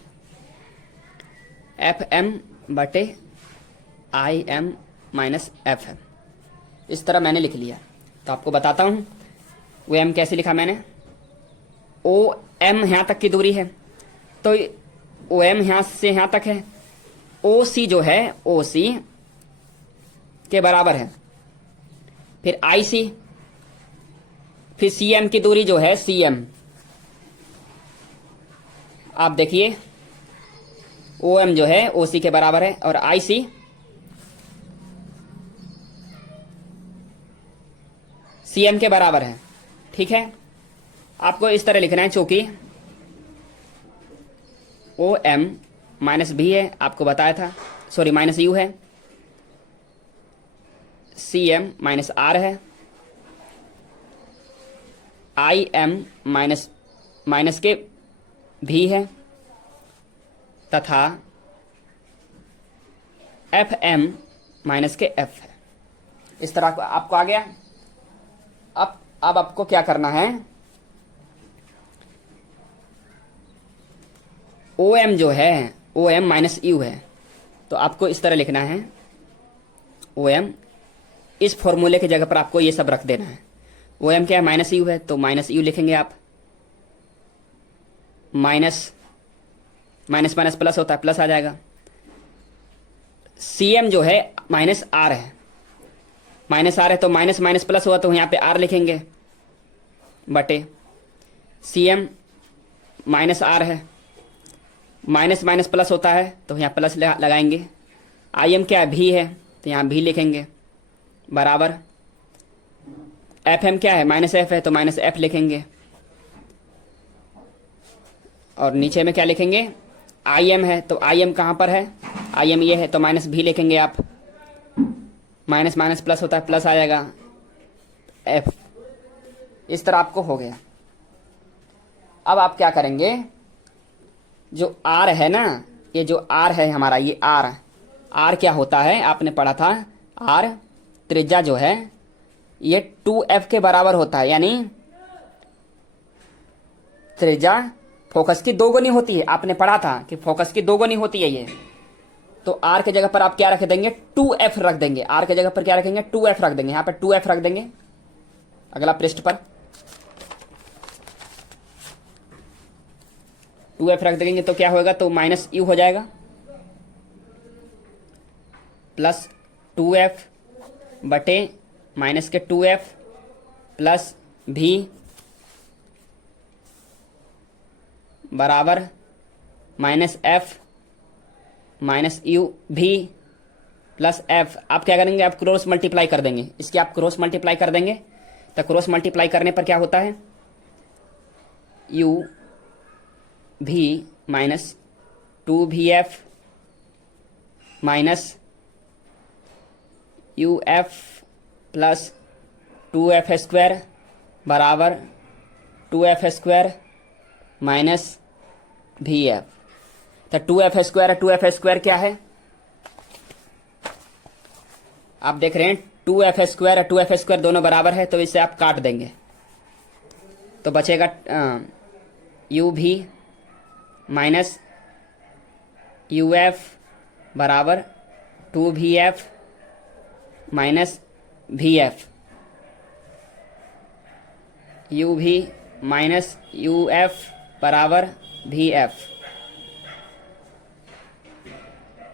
एफ एम बटे I M minus F M, इस तरह मैंने लिख लिया। तो आपको बताता हूं ओ एम कैसे लिखा मैंने, ओ एम यहां तक की दूरी है, तो ओ एम यहां से यहां तक है, ओ सी जो है ओ सी के बराबर है, फिर आई सी, फिर सी एम की दूरी जो है सी एम, आप देखिए ओ एम जो है ओ सी के बराबर है, और आई सी सी एम के बराबर है। ठीक है, आपको इस तरह लिखना है, चूंकि ओ एम माइनस भी है, आपको बताया था, सॉरी माइनस यू है, सी एम माइनस आर है, आई एम माइनस के भी है, तथा एफ एम माइनस के एफ है। इस तरह आपको आ गया। अब आपको क्या करना है, ओ एम जो है ओ एम माइनस यू है, तो आपको इस तरह लिखना है, ओ एम इस फॉर्मूले की जगह पर आपको ये सब रख देना है। ओ एम क्या है, माइनस यू है, तो माइनस यू लिखेंगे आप, माइनस माइनस माइनस प्लस होता है, प्लस आ जाएगा। सी एम जो है माइनस आर है, माइनस आर है तो माइनस माइनस प्लस हुआ, तो यहां पे आर लिखेंगे, बटे सी एम माइनस आर है, माइनस माइनस प्लस होता है तो यहाँ प्लस लगाएंगे। आई एम क्या है, भी है, तो यहाँ भी लिखेंगे, बराबर एफ एम क्या है, माइनस एफ है, तो माइनस एफ लिखेंगे, और नीचे में क्या लिखेंगे, आई एम है, तो आई एम कहाँ पर है, आई एम ये है, तो माइनस भी लिखेंगे आप, माइनस माइनस प्लस होता है, प्लस आ जाएगा एफ। इस तरह आपको हो गया। अब आप क्या करेंगे, जो आर है ना, ये जो आर है हमारा, ये आर क्या होता है, आपने पढ़ा था, आर त्रिज्या जो है ये 2f के बराबर होता है, यानी त्रिज्या फोकस की दोगुनी होती है, आपने पढ़ा था कि फोकस की दोगुनी होती है ये। तो आर के जगह पर आप क्या रख देंगे, 2f रख देंगे, आर के जगह पर क्या रखेंगे, 2f रख देंगे, यहां पर 2f रख देंगे। अगला पृष्ठ पर 2f रख देंगे तो क्या होगा, तो माइनस यू हो जाएगा, प्लस 2f बटे माइनस के 2f प्लस भी बराबर माइनस एफ माइनस यू भी प्लस एफ। आप क्या करेंगे, आप क्रॉस मल्टीप्लाई कर देंगे, इसकी आप क्रॉस मल्टीप्लाई कर देंगे, तो क्रॉस मल्टीप्लाई करने पर क्या होता है, यू भी माइनस 2 भी F minus U F plus 2f square बराबर 2f स्क्वायर माइनस भी एफ। तो 2f स्क्वायर क्या है, आप देख रहे हैं 2f स्क्वायर और 2f स्क्वायर दोनों बराबर है, तो इसे आप काट देंगे तो बचेगा यू भी माइनस यू एफ बराबर 2vf माइनस भी एफ। यू भी माइनस यू एफ बराबर भी एफ।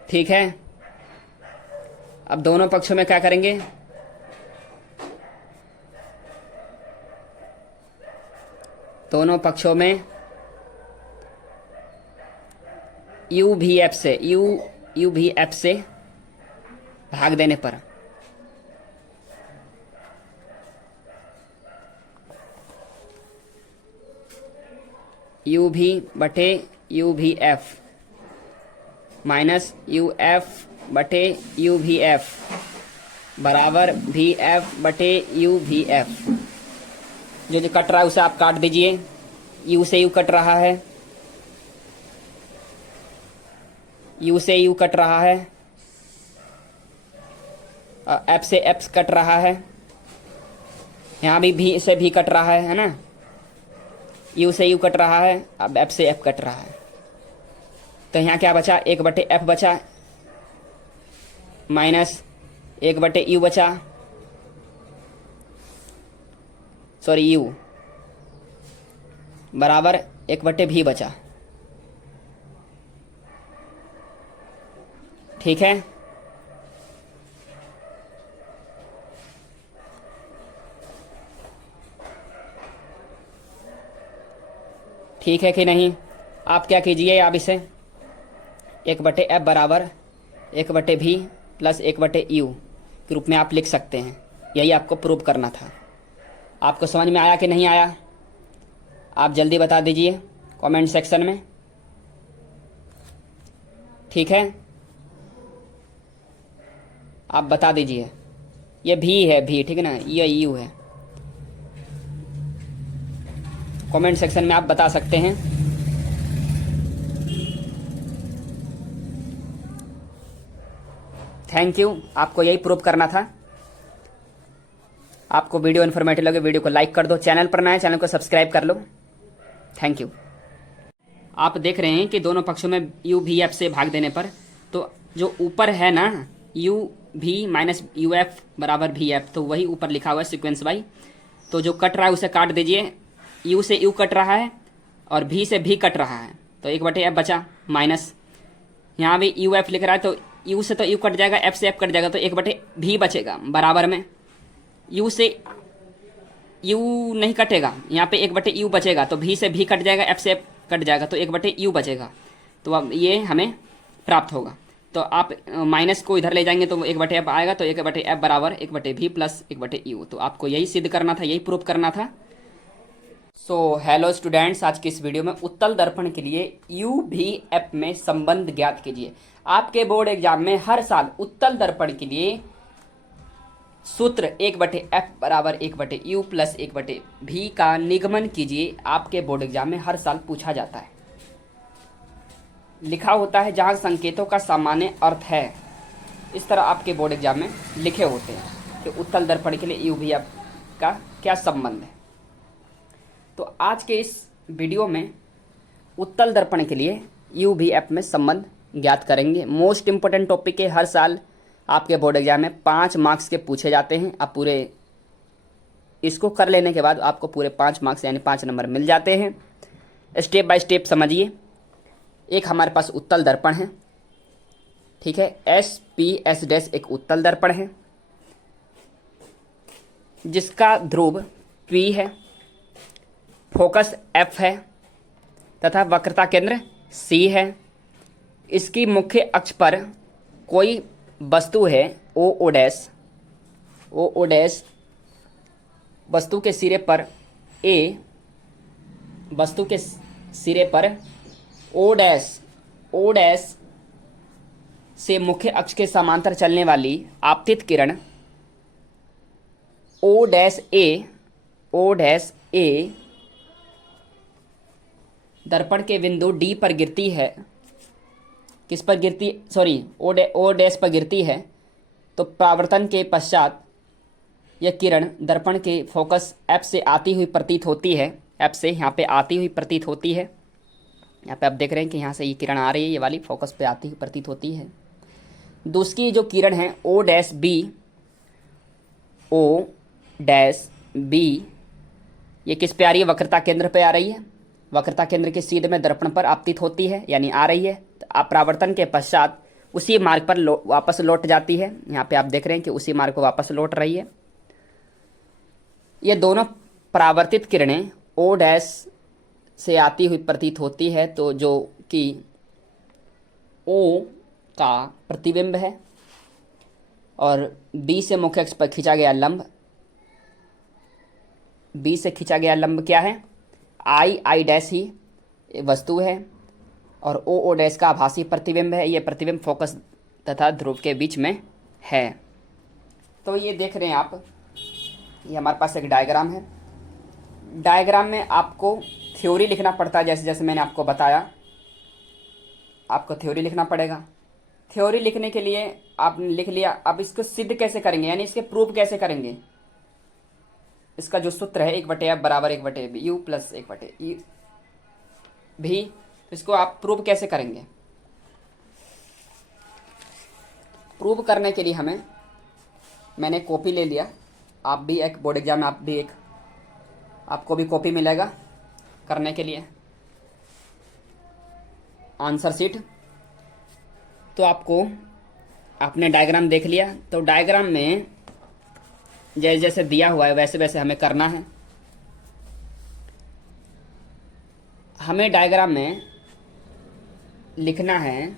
ठीक है, अब दोनों पक्षों में क्या करेंगे, दोनों पक्षों में यू भी एफ से भाग देने पर यू भी बटे यू भी एफ माइनस यू एफ बटे यू भी एफ बराबर भी एफ बटे यू भी एफ। जो कट रहा है उसे आप काट दीजिए, यू से यू कट रहा है, यू से यू कट रहा है, एफ से एफ कट रहा है, यहाँ भी से भी कट रहा है ना, यू से यू कट रहा है, अब एफ से एफ कट रहा है। तो यहाँ क्या बचा, 1/f बचा माइनस 1/u बचा, सॉरी u बराबर 1/v बचा। ठीक है, ठीक है कि नहीं। आप क्या कीजिए, आप इसे 1/f बराबर 1/v प्लस 1/u के रूप में आप लिख सकते हैं। यही आपको प्रूव करना था। आपको समझ में आया कि नहीं आया, आप जल्दी बता दीजिए कमेंट सेक्शन में। ठीक है, आप बता दीजिए। ये भी है, भी ठीक है ना, ये यू है। कमेंट सेक्शन में आप बता सकते हैं। थैंक यू, आपको यही प्रूव करना था। आपको वीडियो इन्फॉर्मेटिव लगे वीडियो को लाइक कर दो, चैनल पर नए हैं चैनल को सब्सक्राइब कर लो। Thank you. आप देख रहे हैं कि दोनों पक्षों में यू भी एफ से भाग देने पर तो जो ऊपर है ना यू भी माइनस यू एफ बराबर भी एफ, तो वही ऊपर लिखा हुआ है सीक्वेंस वाई। तो जो कट रहा है उसे काट दीजिए, यू से यू कट रहा है और भी से भी कट रहा है, तो 1/f बचा माइनस यहाँ भी यू एफ लिख रहा है, तो यू से तो यू कट जाएगा, एफ से एफ कट जाएगा, तो 1/v बचेगा बराबर में यू से यू नहीं कटेगा, यहाँ पे 1/u बचेगा, तो भी से भी कट जाएगा, एफ से एफ कट जाएगा, तो 1/u बचेगा। तो अब ये हमें प्राप्त होगा। तो आप माइनस को इधर ले जाएंगे तो 1/f आएगा, तो 1/f बराबर 1/v प्लस 1/u। तो आपको यही सिद्ध करना था, यही प्रूव करना था। सो हेलो स्टूडेंट्स, आज की इस वीडियो में उत्तल दर्पण के लिए यू भी एफ में संबंध ज्ञात कीजिए। आपके बोर्ड एग्जाम में हर साल उत्तल दर्पण के लिए सूत्र 1/f बराबर 1/u प्लस 1/v का निगमन कीजिए। आपके बोर्ड एग्जाम में हर साल पूछा जाता है। लिखा होता है जहां संकेतों का सामान्य अर्थ है, इस तरह आपके बोर्ड एग्जाम में लिखे होते हैं कि उत्तल दर्पण के लिए यू भी एफ का क्या संबंध है। तो आज के इस वीडियो में उत्तल दर्पण के लिए यू भी एफ में संबंध ज्ञात करेंगे। मोस्ट इंपोर्टेंट टॉपिक है, हर साल आपके बोर्ड एग्जाम में 5 मार्क्स के पूछे जाते हैं। आप पूरे इसको कर लेने के बाद आपको पूरे 5 मार्क्स यानी 5 नंबर मिल जाते हैं। स्टेप बाय स्टेप समझिए। एक हमारे पास उत्तल दर्पण है, ठीक है, SPS- एक उत्तल दर्पण है जिसका ध्रुव P है, फोकस F है तथा वक्रता केंद्र C है। इसकी मुख्य अक्ष पर कोई वस्तु है ओ डैश, वस्तु के सिरे पर A, वस्तु के सिरे पर ओ डैश से मुख्य अक्ष के समांतर चलने वाली आपतित किरण ओ डैश ए दर्पण के बिंदु डी पर गिरती है, किस पर गिरती, सॉरी ओ डैश पर गिरती है, तो परावर्तन के पश्चात यह किरण दर्पण के फोकस एफ से आती हुई प्रतीत होती है, एफ से यहाँ पे आती हुई प्रतीत होती है। यहाँ पे आप देख रहे हैं कि यहाँ से ये किरण आ रही है, ये वाली फोकस पे आती हुई प्रतीत होती है। दूसरी जो किरण है ओ डैश बी, ये किस पे आ रही है, वक्रता केंद्र पे आ रही है, वक्रता केंद्र के सीधे में दर्पण पर आपतित होती है, यानी आ रही है। तो अपरावर्तन के पश्चात उसी मार्ग पर वापस लौट जाती है। यहाँ पे आप देख रहे हैं कि उसी मार्ग को वापस लौट रही है। ये दोनों परावर्तित किरणें ओ डैश से आती हुई प्रतीत होती है, तो जो कि ओ का प्रतिबिंब है और बी से मुख्य अक्ष पर खींचा गया लंब, बी से खींचा गया लंब क्या है, आई डैश ही वस्तु है और ओ डैश का आभासी प्रतिबिंब है। ये प्रतिबिंब फोकस तथा ध्रुव के बीच में है। तो ये देख रहे हैं आप, ये हमारे पास एक डायग्राम है। डायग्राम में आपको थ्योरी लिखना पड़ता है, जैसे जैसे मैंने आपको बताया, आपको थ्योरी लिखना पड़ेगा। थ्योरी लिखने के लिए आपने लिख लिया, अब इसको सिद्ध कैसे करेंगे, यानी इसके प्रूफ कैसे करेंगे। इसका जो सूत्र है 1/f बराबर 1/b u प्लस 1/e भी, इसको आप प्रूव कैसे करेंगे। प्रूव करने के लिए मैंने कॉपी ले लिया, आप भी एक बोर्ड एग्जाम में आपको भी कॉपी मिलेगा करने के लिए, आंसर शीट। तो आपने डायग्राम देख लिया, तो डायग्राम में जैसे जैसे दिया हुआ है वैसे वैसे हमें करना है। हमें डायग्राम में लिखना है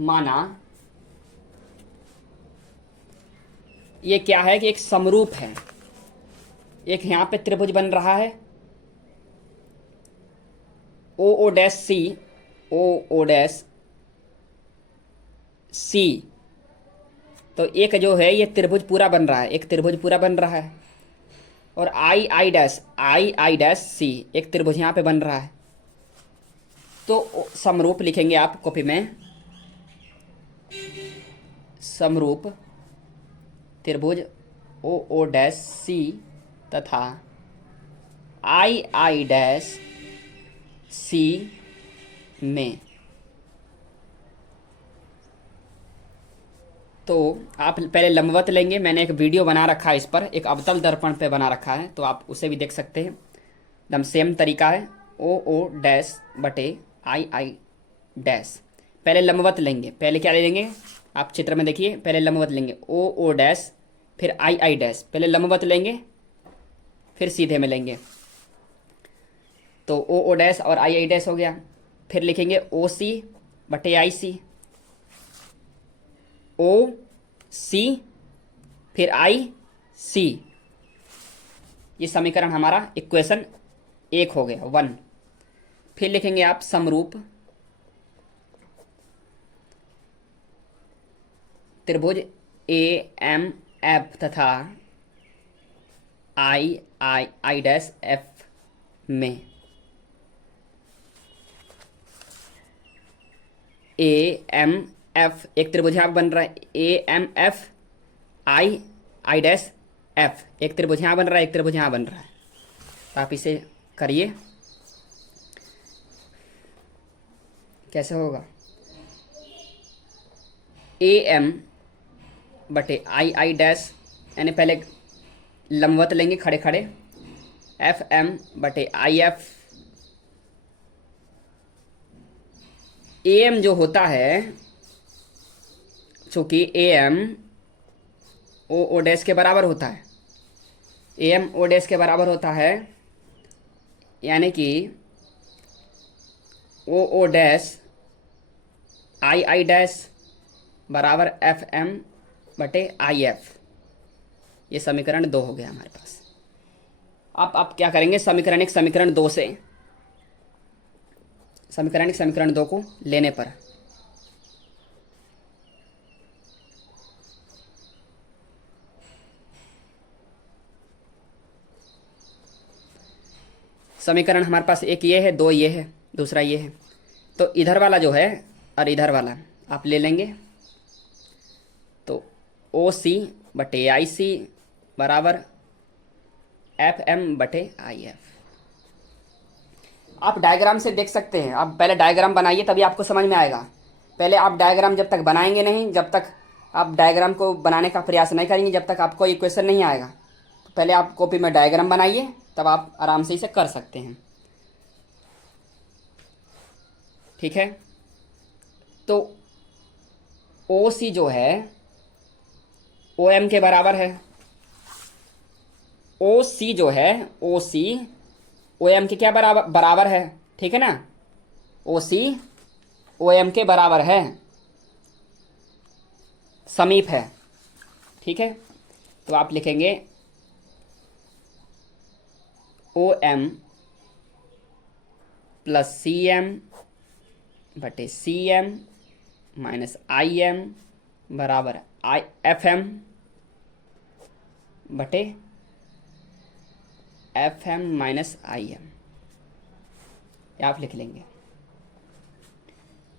माना ये क्या है कि एक समरूप है, एक यहां पे त्रिभुज बन रहा है ओ डैश सी, तो एक जो है ये त्रिभुज पूरा बन रहा है, एक त्रिभुज पूरा बन रहा है और आई डैश सी एक त्रिभुज यहां पे बन रहा है। तो समरूप लिखेंगे आप कॉपी में, समरूप त्रिभुज ओ डैश सी तथा आई डैश सी में। तो आप पहले लंबवत लेंगे, मैंने एक वीडियो बना रखा है इस पर, एक अवतल दर्पण पे बना रखा है, तो आप उसे भी देख सकते हैं। एकदम सेम तरीका है, ओ डैश बटे आई डैश। पहले लंबवत लेंगे, पहले क्या लेंगे आप चित्र में देखिए, पहले लंबवत लेंगे ओ डैश फिर आई डैश, पहले लंबवत लेंगे फिर सीधे में लेंगे, तो ओ डैश और आई डैश हो गया। फिर लिखेंगे ओ सी बटे आई सी, ओ सी फिर आई सी, ये समीकरण हमारा इक्वेशन 1 हो गया 1। फिर लिखेंगे आप समरूप त्रिभुज ए एम एफ तथा आई डैश एफ में, ए एम एफ एक त्रिभुज यहाँ बन रहा है, A M F I dash F एक त्रिभुज यहाँ बन रहा है, एक त्रिभुज यहाँ बन रहा है। तो आप इसे करिए, कैसे होगा, ए एम बटे आई डैश, यानी पहले लंबवत लेंगे खड़े खड़े, एफ एम बटे आई एफ। ए एम जो होता है, चूंकि ए एम ओ डैश के बराबर होता है, ए एम ओ डैश के बराबर होता है, यानी कि ओ डैश आई डैश बराबर एफ एम बटे आई एफ। ये समीकरण 2 हो गया हमारे पास। अब आप क्या करेंगे, समीकरण 1 समीकरण 2 से, समीकरण 1 समीकरण 2 को लेने पर समीकरण हमारे पास एक ये है, दो ये है, दूसरा ये है। तो इधर वाला जो है और इधर वाला आप ले लेंगे। तो ओ सी बटे आई सी बराबर एफ एम बटे आई एफ। आप डायग्राम से देख सकते हैं। आप पहले डायग्राम बनाइए तभी आपको समझ में आएगा। पहले आप डायग्राम जब तक बनाएंगे नहीं, जब तक आप डायग्राम को बनाने का प्रयास नहीं करेंगे, जब तक आपको इक्वेशन नहीं आएगा। तो पहले आप कॉपी में डायग्राम बनाइए, तब आप आराम से इसे कर सकते हैं। ठीक है। तो ओ सी जो है ओ एम के बराबर है। ओ सी जो है ओ सी ओ एम के क्या बराबर है। ठीक है ना। ओ सी ओ एम के बराबर है, समीप है। ठीक है। तो आप लिखेंगे O M plus C M बटे C M minus I M बराबर आई एफ एम बटे F M minus I M. आप लिख लेंगे।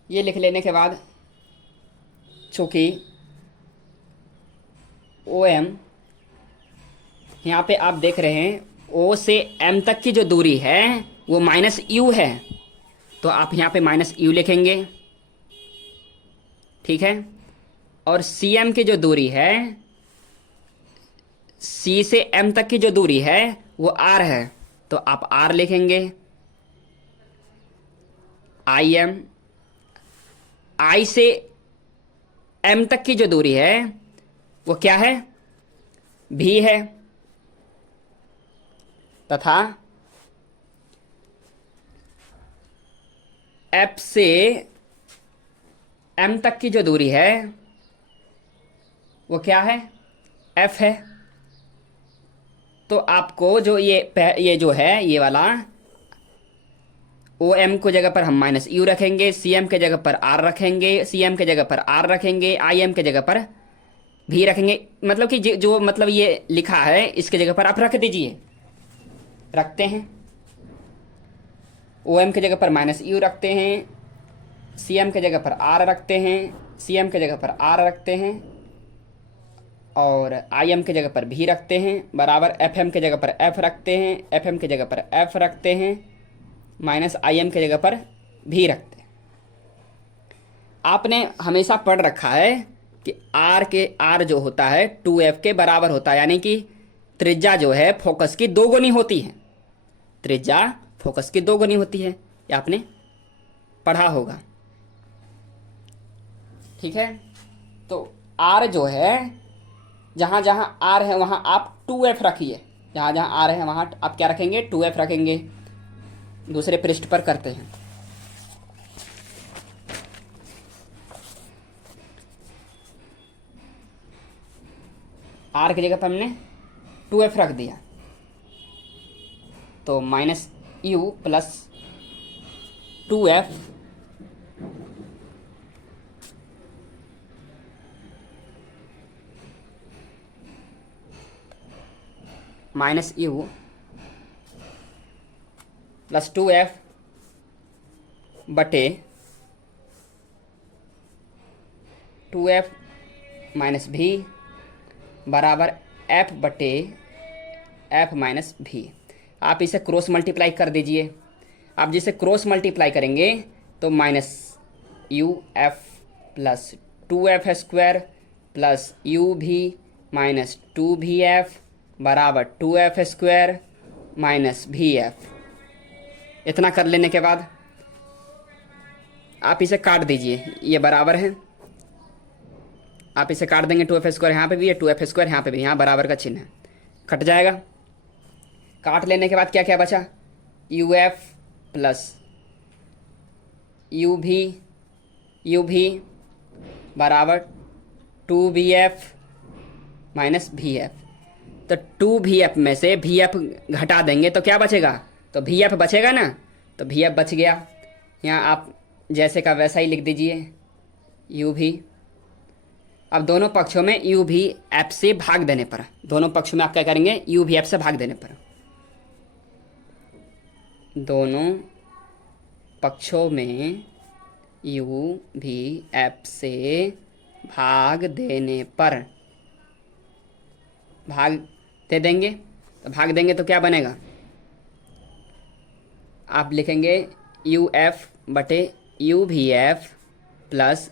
ये लिख लेने के बाद चूँकि ओ एम यहाँ पे आप देख रहे हैं ओ से एम तक की जो दूरी है वो माइनस यू है, तो आप यहाँ पे माइनस यू लिखेंगे। ठीक है। और सी एम की जो दूरी है, सी से एम तक की जो दूरी है वो आर है, तो आप आर लिखेंगे। आई एम, आई से एम तक की जो दूरी है वो क्या है, भी है। तथा एफ से एम तक की जो दूरी है वो क्या है, एफ है। तो आपको जो ये जो है ये वाला ओ एम को जगह पर हम माइनस यू रखेंगे, सी एम के जगह पर आर रखेंगे, सी एम के जगह पर आर रखेंगे, आई एम के जगह पर भी रखेंगे। मतलब कि जो मतलब ये लिखा है इसके जगह पर आप रख दीजिए। रखते हैं। ओ एम के जगह पर माइनस यू रखते हैं, सी एम के जगह पर आर रखते हैं, सी एम के जगह पर आर रखते हैं और आई एम के जगह पर भी रखते हैं बराबर एफ एम के जगह पर एफ रखते हैं, एफ एम के जगह पर एफ रखते हैं माइनस आई एम के जगह पर भी रखते हैं। आपने हमेशा पढ़ रखा है कि आर जो होता है 2f के बराबर होता है, यानी कि त्रिज्या जो है फोकस की 2 गुनी होती है। त्रिज्या फोकस की 2 गुनी होती है, ये आपने पढ़ा होगा। ठीक है। तो आर जो है जहाँ जहाँ आर है वहाँ आप 2f रखिए। जहाँ जहाँ आर है वहाँ आप क्या रखेंगे, 2f रखेंगे। दूसरे पृष्ठ पर करते हैं। आर की जगह पर हमने 2f रख दिया, तो minus you plus 2f minus you plus 2f बटे 2f माइनस भी बराबर f बटे f माइनस भी। आप इसे क्रॉस मल्टीप्लाई कर दीजिए। आप जिसे क्रॉस मल्टीप्लाई करेंगे तो minus U F plus 2f square plus you भी माइनस 2vf बराबर 2f स्क्वायर माइनस vf। इतना कर लेने के बाद आप इसे काट दीजिए। ये बराबर है, आप इसे काट देंगे। 2f स्क्वायर यहाँ पे भी है, 2f स्क्वायर यहाँ पे भी, यहाँ बराबर का चिन्ह है, कट जाएगा। काट लेने के बाद क्या क्या बचा, uf प्लस यू भी बराबर 2vf माइनस vf। तो 2vf में से vf घटा देंगे तो क्या बचेगा, तो vf बचेगा ना, तो vf बच गया। यहाँ आप जैसे का वैसा ही लिख दीजिए u भी। अब दोनों पक्षों में u भी f से भाग देने पर, दोनों पक्षों में आप क्या करेंगे, u भी f से भाग देने पर दोनों पक्षों में u भी f से भाग देने पर, भाग दे देंगे तो भाग देंगे तो क्या बनेगा, आप लिखेंगे यू एफ बटे यू भी एफ प्लस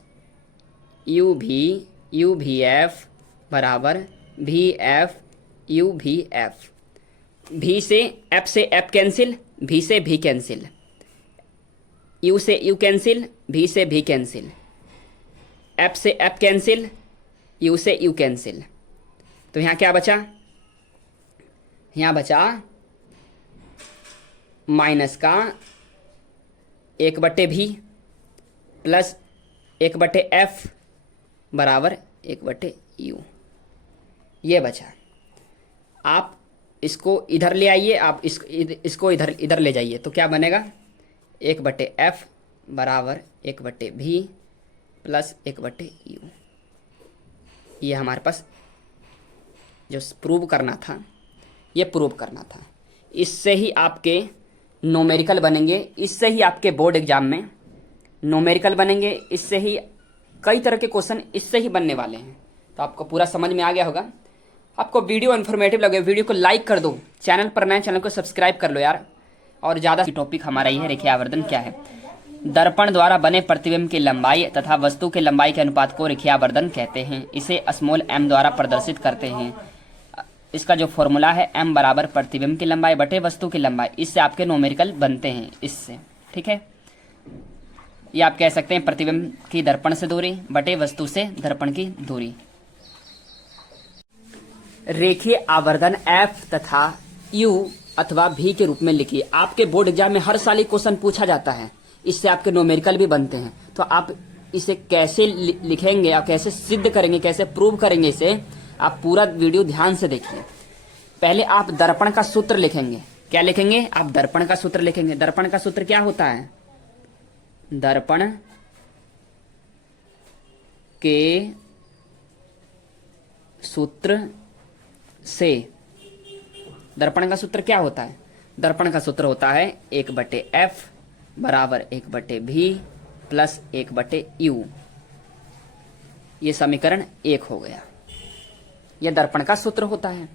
यू भी एफ बराबर भी एफ यू भी एफ। भी से एफ कैंसिल, भी से भी कैंसिल, यू से यू कैंसिल, भी से भी कैंसिल, एफ से एफ कैंसिल, यू से यू कैंसिल। तो यहाँ क्या बचा, यहाँ बचा माइनस का 1/भी प्लस 1/f बराबर 1/u, ये बचा। आप इसको इधर ले आइए, आप इसको इधर ले जाइए तो क्या बनेगा, 1/f बराबर 1/v प्लस 1/u। ये हमारे पास जो प्रूव करना था, ये प्रूव करना था। इससे ही आपके न्यूमेरिकल बनेंगे, इससे ही आपके बोर्ड एग्जाम में न्यूमेरिकल बनेंगे, इससे ही कई तरह के क्वेश्चन इससे ही बनने वाले हैं। तो आपको पूरा समझ में आ गया होगा। आपको वीडियो इन्फॉर्मेटिव लगे, वीडियो को लाइक कर दो, चैनल पर नए चैनल को सब्सक्राइब कर लो यार। और ज़्यादा टॉपिक हमारा ये है, रेखीय आवर्धन क्या है। दर्पण द्वारा बने प्रतिबिंब की लंबाई तथा वस्तु की लंबाई के अनुपात को रेखीय आवर्धन कहते हैं। इसे स्मॉल m द्वारा प्रदर्शित करते हैं। इसका जो फॉर्मूला है m बराबर प्रतिबिंब की लंबाई बटे वस्तु की लंबाई, इससे आपके न्यूमेरिकल बनते हैं इससे, ठीक है। ये आप कह सकते हैं प्रतिबिंब की दर्पण से दूरी बटे वस्तु से दर्पण की दूरी। रेखीय आवर्धन f तथा u अथवा v के रूप में लिखिए। आपके बोर्ड एग्जाम में हर साल ही क्वेश्चन पूछा जाता है, इससे आपके न्यूमेरिकल भी बनते हैं। तो आप इसे कैसे लिखेंगे, आप कैसे सिद्ध करेंगे, कैसे प्रूव करेंगे, इसे आप पूरा वीडियो ध्यान से देखिए। पहले आप दर्पण का सूत्र लिखेंगे। क्या लिखेंगे, आप दर्पण का सूत्र लिखेंगे। दर्पण का सूत्र क्या होता है, दर्पण के सूत्र से, दर्पण का सूत्र क्या होता है, दर्पण का सूत्र होता है 1/f बराबर 1/v प्लस 1/u। ये समीकरण 1 हो गया, यह दर्पण का सूत्र होता है।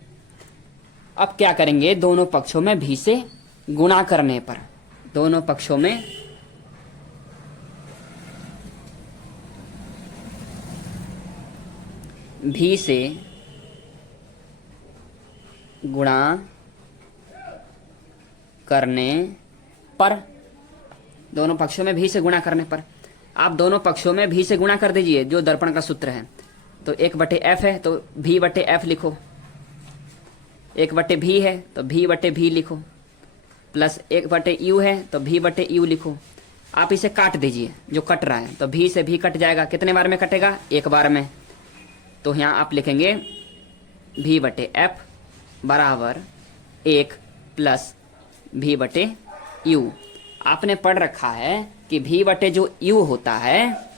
अब क्या करेंगे, दोनों पक्षों में v से गुणा करने पर, दोनों पक्षों में v से गुणा करने पर, दोनों पक्षों में v से गुणा करने पर, आप दोनों पक्षों में v से गुणा कर दीजिए जो दर्पण का सूत्र है। तो 1/f है तो v/f लिखो, 1/v है तो v/v लिखो, प्लस 1/u है तो v/u लिखो। आप इसे काट दीजिए, जो कट रहा है, तो v से v कट जाएगा। कितने बार में कटेगा, एक बार में। तो यहाँ आप लिखेंगे v/f बराबर 1 प्लस v/u। आपने पढ़ रखा है कि v/u होता है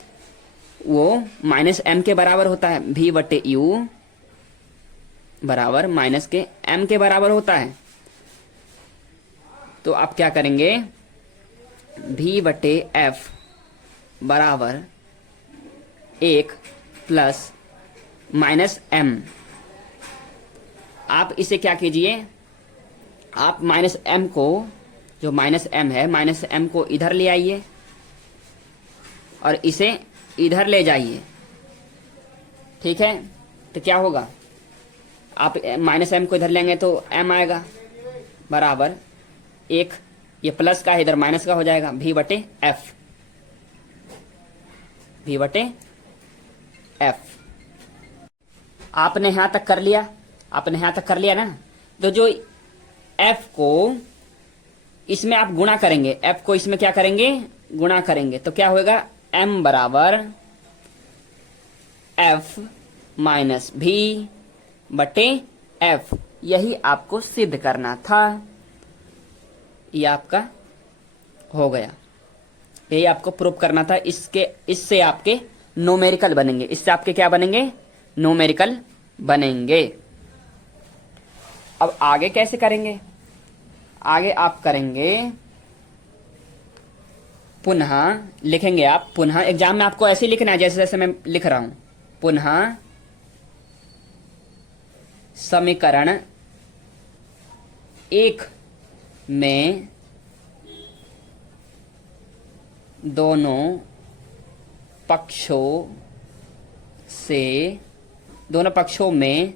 वो -m के बराबर होता है, v/u बराबर माइनस के m के बराबर होता है। तो आप क्या करेंगे, v/f बराबर 1 प्लस -m। आप इसे क्या कीजिए, आप -m को, जो -m है, -m को इधर ले आइए और इसे इधर ले जाइए, ठीक है। तो क्या होगा, आप -m को इधर लेंगे तो m आएगा बराबर 1, ये प्लस का है इधर माइनस का हो जाएगा, v/f, v/f। आपने यहां तक कर लिया, आपने यहां तक कर लिया ना। तो जो f को इसमें आप गुणा करेंगे, f को इसमें क्या करेंगे, गुणा करेंगे, तो क्या होगा, m बराबर f माइनस v/f। यही आपको सिद्ध करना था, ये आपका हो गया, यही आपको प्रूव करना था। इससे आपके न्यूमेरिकल बनेंगे, इससे आपके क्या बनेंगे, न्यूमेरिकल बनेंगे। अब आगे कैसे करेंगे, आगे आप करेंगे पुनः लिखेंगे आप, पुनः एग्जाम में आपको ऐसे ही लिखना है जैसे जैसे मैं लिख रहा हूं। पुनः समीकरण 1 में दोनों पक्षों में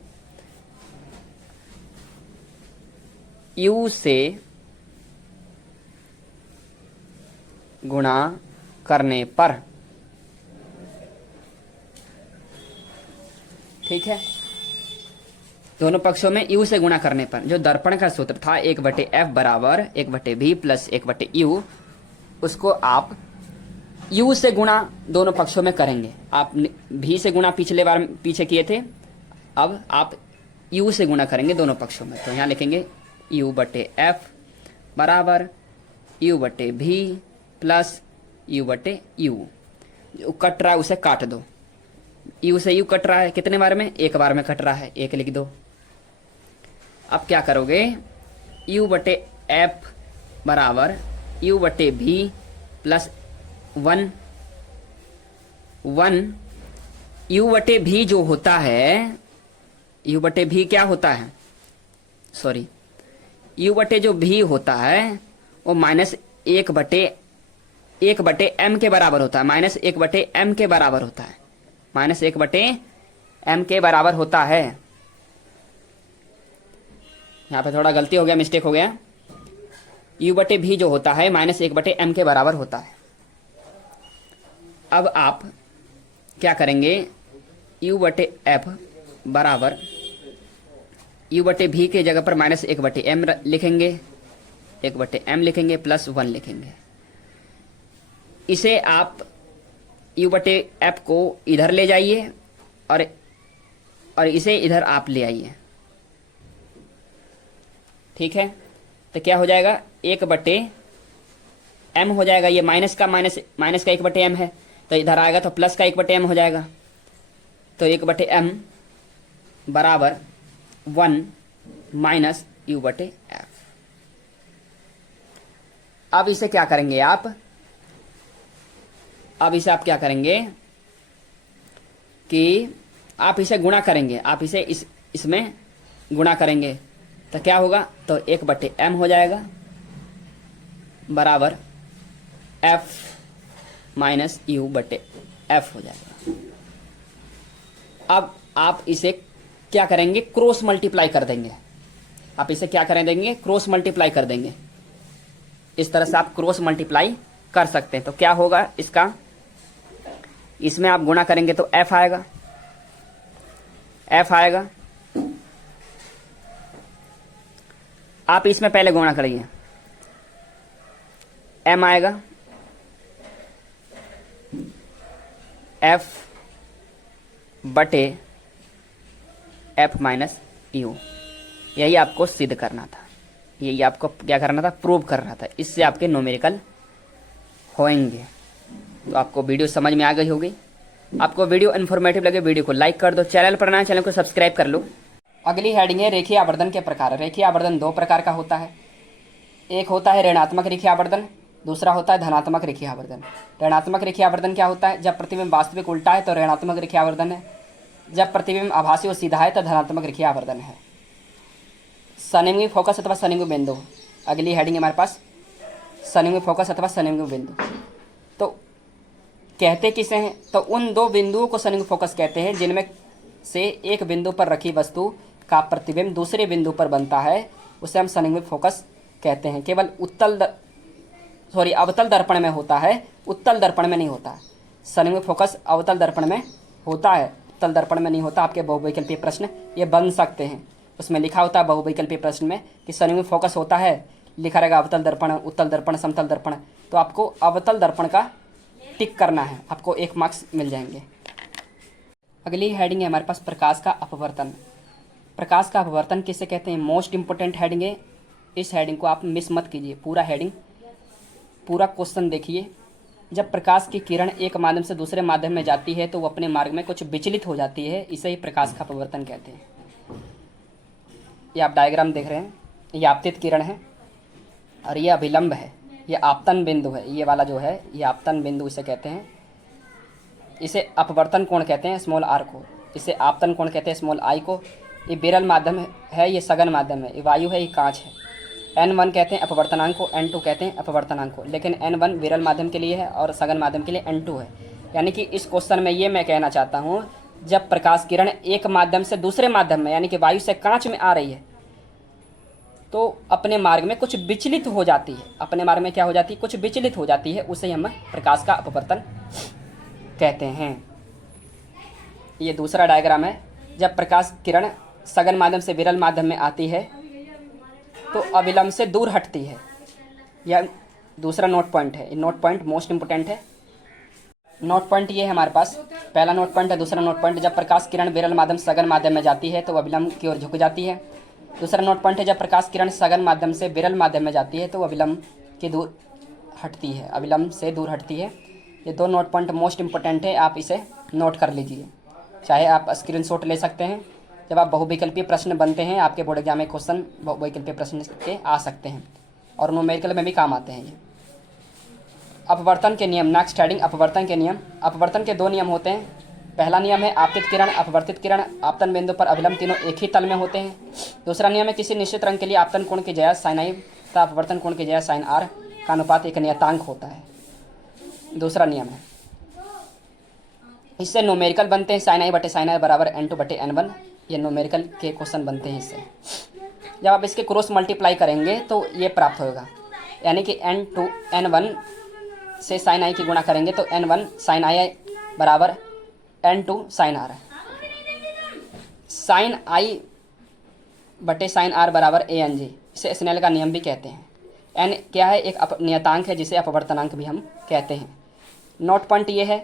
u से गुणा करने पर, ठीक है, दोनों पक्षों में u से गुणा करने पर, जो दर्पण का सूत्र था 1/f बराबर 1/v प्लस 1/u, उसको आप u से गुणा दोनों पक्षों में करेंगे। आप v से गुणा पिछले बार पीछे किए थे, अब आप u से गुणा करेंगे दोनों पक्षों में। तो यहाँ लिखेंगे u/f बराबर u/v प्लस u/u। जो कट रहा है उसे काट दो, u से u कट रहा है कितने बार में, एक बार में कट रहा है, एक लिख दो। अब क्या करोगे, u/f बराबर u/v प्लस 1 u/v जो होता है, u/v क्या होता है, सॉरी, u/ जो v होता है वो -1/m के बराबर होता है, -1/m के बराबर होता है, -1/m के बराबर होता है। यहाँ पे थोड़ा गलती हो गया, मिस्टेक हो गया। u/v जो होता है -1/m के बराबर होता है। अब आप क्या करेंगे, u/f बराबर u/v के जगह पर -1/m लिखेंगे, 1/m लिखेंगे प्लस 1 लिखेंगे। इसे आप u/f को इधर ले जाइए और इसे इधर आप ले आइए, ठीक है। तो क्या हो जाएगा, 1/m हो जाएगा, ये माइनस का 1/m है, तो इधर आएगा तो प्लस का 1/m हो जाएगा। तो 1/m बराबर 1 माइनस u/f। अब इसे क्या करेंगे आप, अब इसे आप क्या करेंगे कि आप इसे गुणा करेंगे, आप इसे इसमें गुणा करेंगे तो क्या होगा, तो 1/m हो जाएगा बराबर f माइनस u/f हो जाएगा। अब आप इसे क्या करेंगे, क्रॉस मल्टीप्लाई कर देंगे। आप इसे क्या कर देंगे, क्रॉस मल्टीप्लाई कर देंगे। इस तरह से आप क्रॉस मल्टीप्लाई कर सकते हैं। तो क्या होगा इसका, इसमें आप गुणा करेंगे तो f आएगा, आप इसमें पहले गुणा करिए, m आएगा, f/f माइनस u। यही आपको सिद्ध करना था, यही आपको क्या करना था, प्रूव करना था। इससे आपके न्यूमेरिकल होंगे। तो आपको वीडियो समझ में आ गई होगी। आपको वीडियो इन्फॉर्मेटिव लगे, वीडियो को लाइक कर दो, चैनल पर नया चैनल को सब्सक्राइब कर लो। अगली हेडिंग है रेखीय आवर्धन के प्रकार। रेखीय आवर्धन दो प्रकार का होता है, एक होता है ऋणात्मक रेखीय आवर्धन, दूसरा होता है धनात्मक रेखीय आवर्धन। ऋणात्मक रेखीय आवर्धन क्या होता है, जब प्रतिबिंब वास्तविक उल्टा है तो ऋणात्मक रेखीय आवर्धन है, जब प्रतिबिंब आभासी और सीधा है तो धनात्मक रेखीय आवर्धन है। सनिम्न फोकस अथवा सनिम्न बिंदु, अगली हेडिंग है हमारे पास सनिम्न फोकस अथवा सनिम्न बिंदु। तो कहते किसे हैं, तो उन दो बिंदुओं को सनिम्न फोकस कहते हैं जिनमें से एक बिंदु पर रखी वस्तु का प्रतिबिंब दूसरे बिंदु पर बनता है, उसे हम सनिम्न फोकस कहते हैं। केवल अवतल दर्पण में होता है, उत्तल दर्पण में नहीं होता है। सनिम्न फोकस अवतल दर्पण में होता है, उत्तल दर्पण में नहीं होता। आपके बहुविकल्पीय प्रश्न ये बन सकते हैं, उसमें लिखा होता है बहुविकल्पीय प्रश्न में कि सनिम्न फोकस होता है, लिखा रहेगा अवतल दर्पण, उत्तल दर्पण, समतल दर्पण। तो आपको अवतल दर्पण का टिक करना है, आपको 1 मार्क्स मिल जाएंगे। अगली हेडिंग है हमारे पास प्रकाश का अपवर्तन। प्रकाश का अपवर्तन किसे कहते हैं, मोस्ट इंपोर्टेंट हेडिंग है। इस हेडिंग को आप मिस मत कीजिए, पूरा क्वेश्चन देखिए। जब प्रकाश की किरण एक माध्यम से दूसरे माध्यम में जाती है तो वो अपने मार्ग में कुछ विचलित हो जाती है, इसे ही प्रकाश का अपवर्तन कहते हैं। ये आप डायग्राम देख रहे हैं, ये आपतित किरण है और ये अभिलंब है। ये आपतन बिंदु है, ये वाला जो है ये आपतन बिंदु इसे कहते हैं। इसे अपवर्तन कोण कहते हैं स्मॉल आर को, इसे आपतन कोण कहते हैं स्मॉल आई को। ये विरल माध्यम है, ये सघन माध्यम है, ये वायु है, ये कांच है। N1 कहते हैं अपवर्तनांक को, N2 कहते हैं अपवर्तनांक को, लेकिन N1 विरल माध्यम के लिए है और सघन माध्यम के लिए N2 है। यानी कि इस क्वेश्चन में ये मैं कहना चाहता हूँ, जब प्रकाश किरण एक माध्यम से दूसरे माध्यम में यानी कि वायु से कांच में आ रही है तो अपने मार्ग में कुछ विचलित हो जाती है। अपने मार्ग में क्या हो जाती है? कुछ विचलित हो जाती है, उसे हम प्रकाश का अपवर्तन कहते हैं। ये दूसरा डायग्राम है। जब प्रकाश किरण सघन माध्यम से विरल माध्यम में आती है तो अविलंब से दूर हटती है। यह दूसरा नोट पॉइंट है। नोट पॉइंट मोस्ट इंपोर्टेंट है। नोट पॉइंट ये है हमारे पास, पहला नोट पॉइंट है। दूसरा नोट पॉइंट, जब प्रकाश किरण विरल माध्यम सघन माध्यम में जाती है तो अविलंब की ओर झुक जाती है। दूसरा नोट पॉइंट है, जब प्रकाश किरण सघन माध्यम से विरल माध्यम में जाती है तो अविलंब की दूर हटती है, अविलंब से दूर हटती है। ये दो नोट पॉइंट मोस्ट इंपोर्टेंट है, आप इसे नोट कर लीजिए। चाहे आप स्क्रीनशॉट ले सकते हैं। जब आप बहुविकल्पीय प्रश्न बनते हैं, आपके बोर्ड एग्जाम में क्वेश्चन बहुविकल्पीय प्रश्न के आ सकते हैं और न्यूमेरिकल में भी काम आते हैं। ये अपवर्तन के नियम, नेक्स्ट हेडिंग अपवर्तन के नियम। अपवर्तन के दो नियम होते हैं। पहला नियम है आपतित किरण, अपवर्तित किरण, आपतन बिंदु पर अविलंब तीनों एक ही तल में होते हैं। दूसरा नियम है किसी निश्चित रंग के लिए आपतन कोण की जगह साइन आई तथा अपवर्तन कोण की जगह साइन आर का अनुपात एक नियतांक होता है। दूसरा नियम है, इससे न्यूमेरिकल बनते हैं साइन आई बटे साइन आर बराबर N2 बटे N1। ये न्यूमेरिकल के क्वेश्चन बनते हैं इससे। जब आप इसके क्रॉस मल्टीप्लाई करेंगे तो ये प्राप्त होगा, यानी कि N2 N1 से साइन आई की गुणा करेंगे तो N1 साइन आई बराबर N2 साइन आर। साइन आई बटे साइन आर बराबर ANG, इसे स्नेल का नियम भी कहते हैं। N क्या है? एक नियतांक है जिसे अपवर्तनांक भी हम कहते हैं। नोट पॉइंट ये है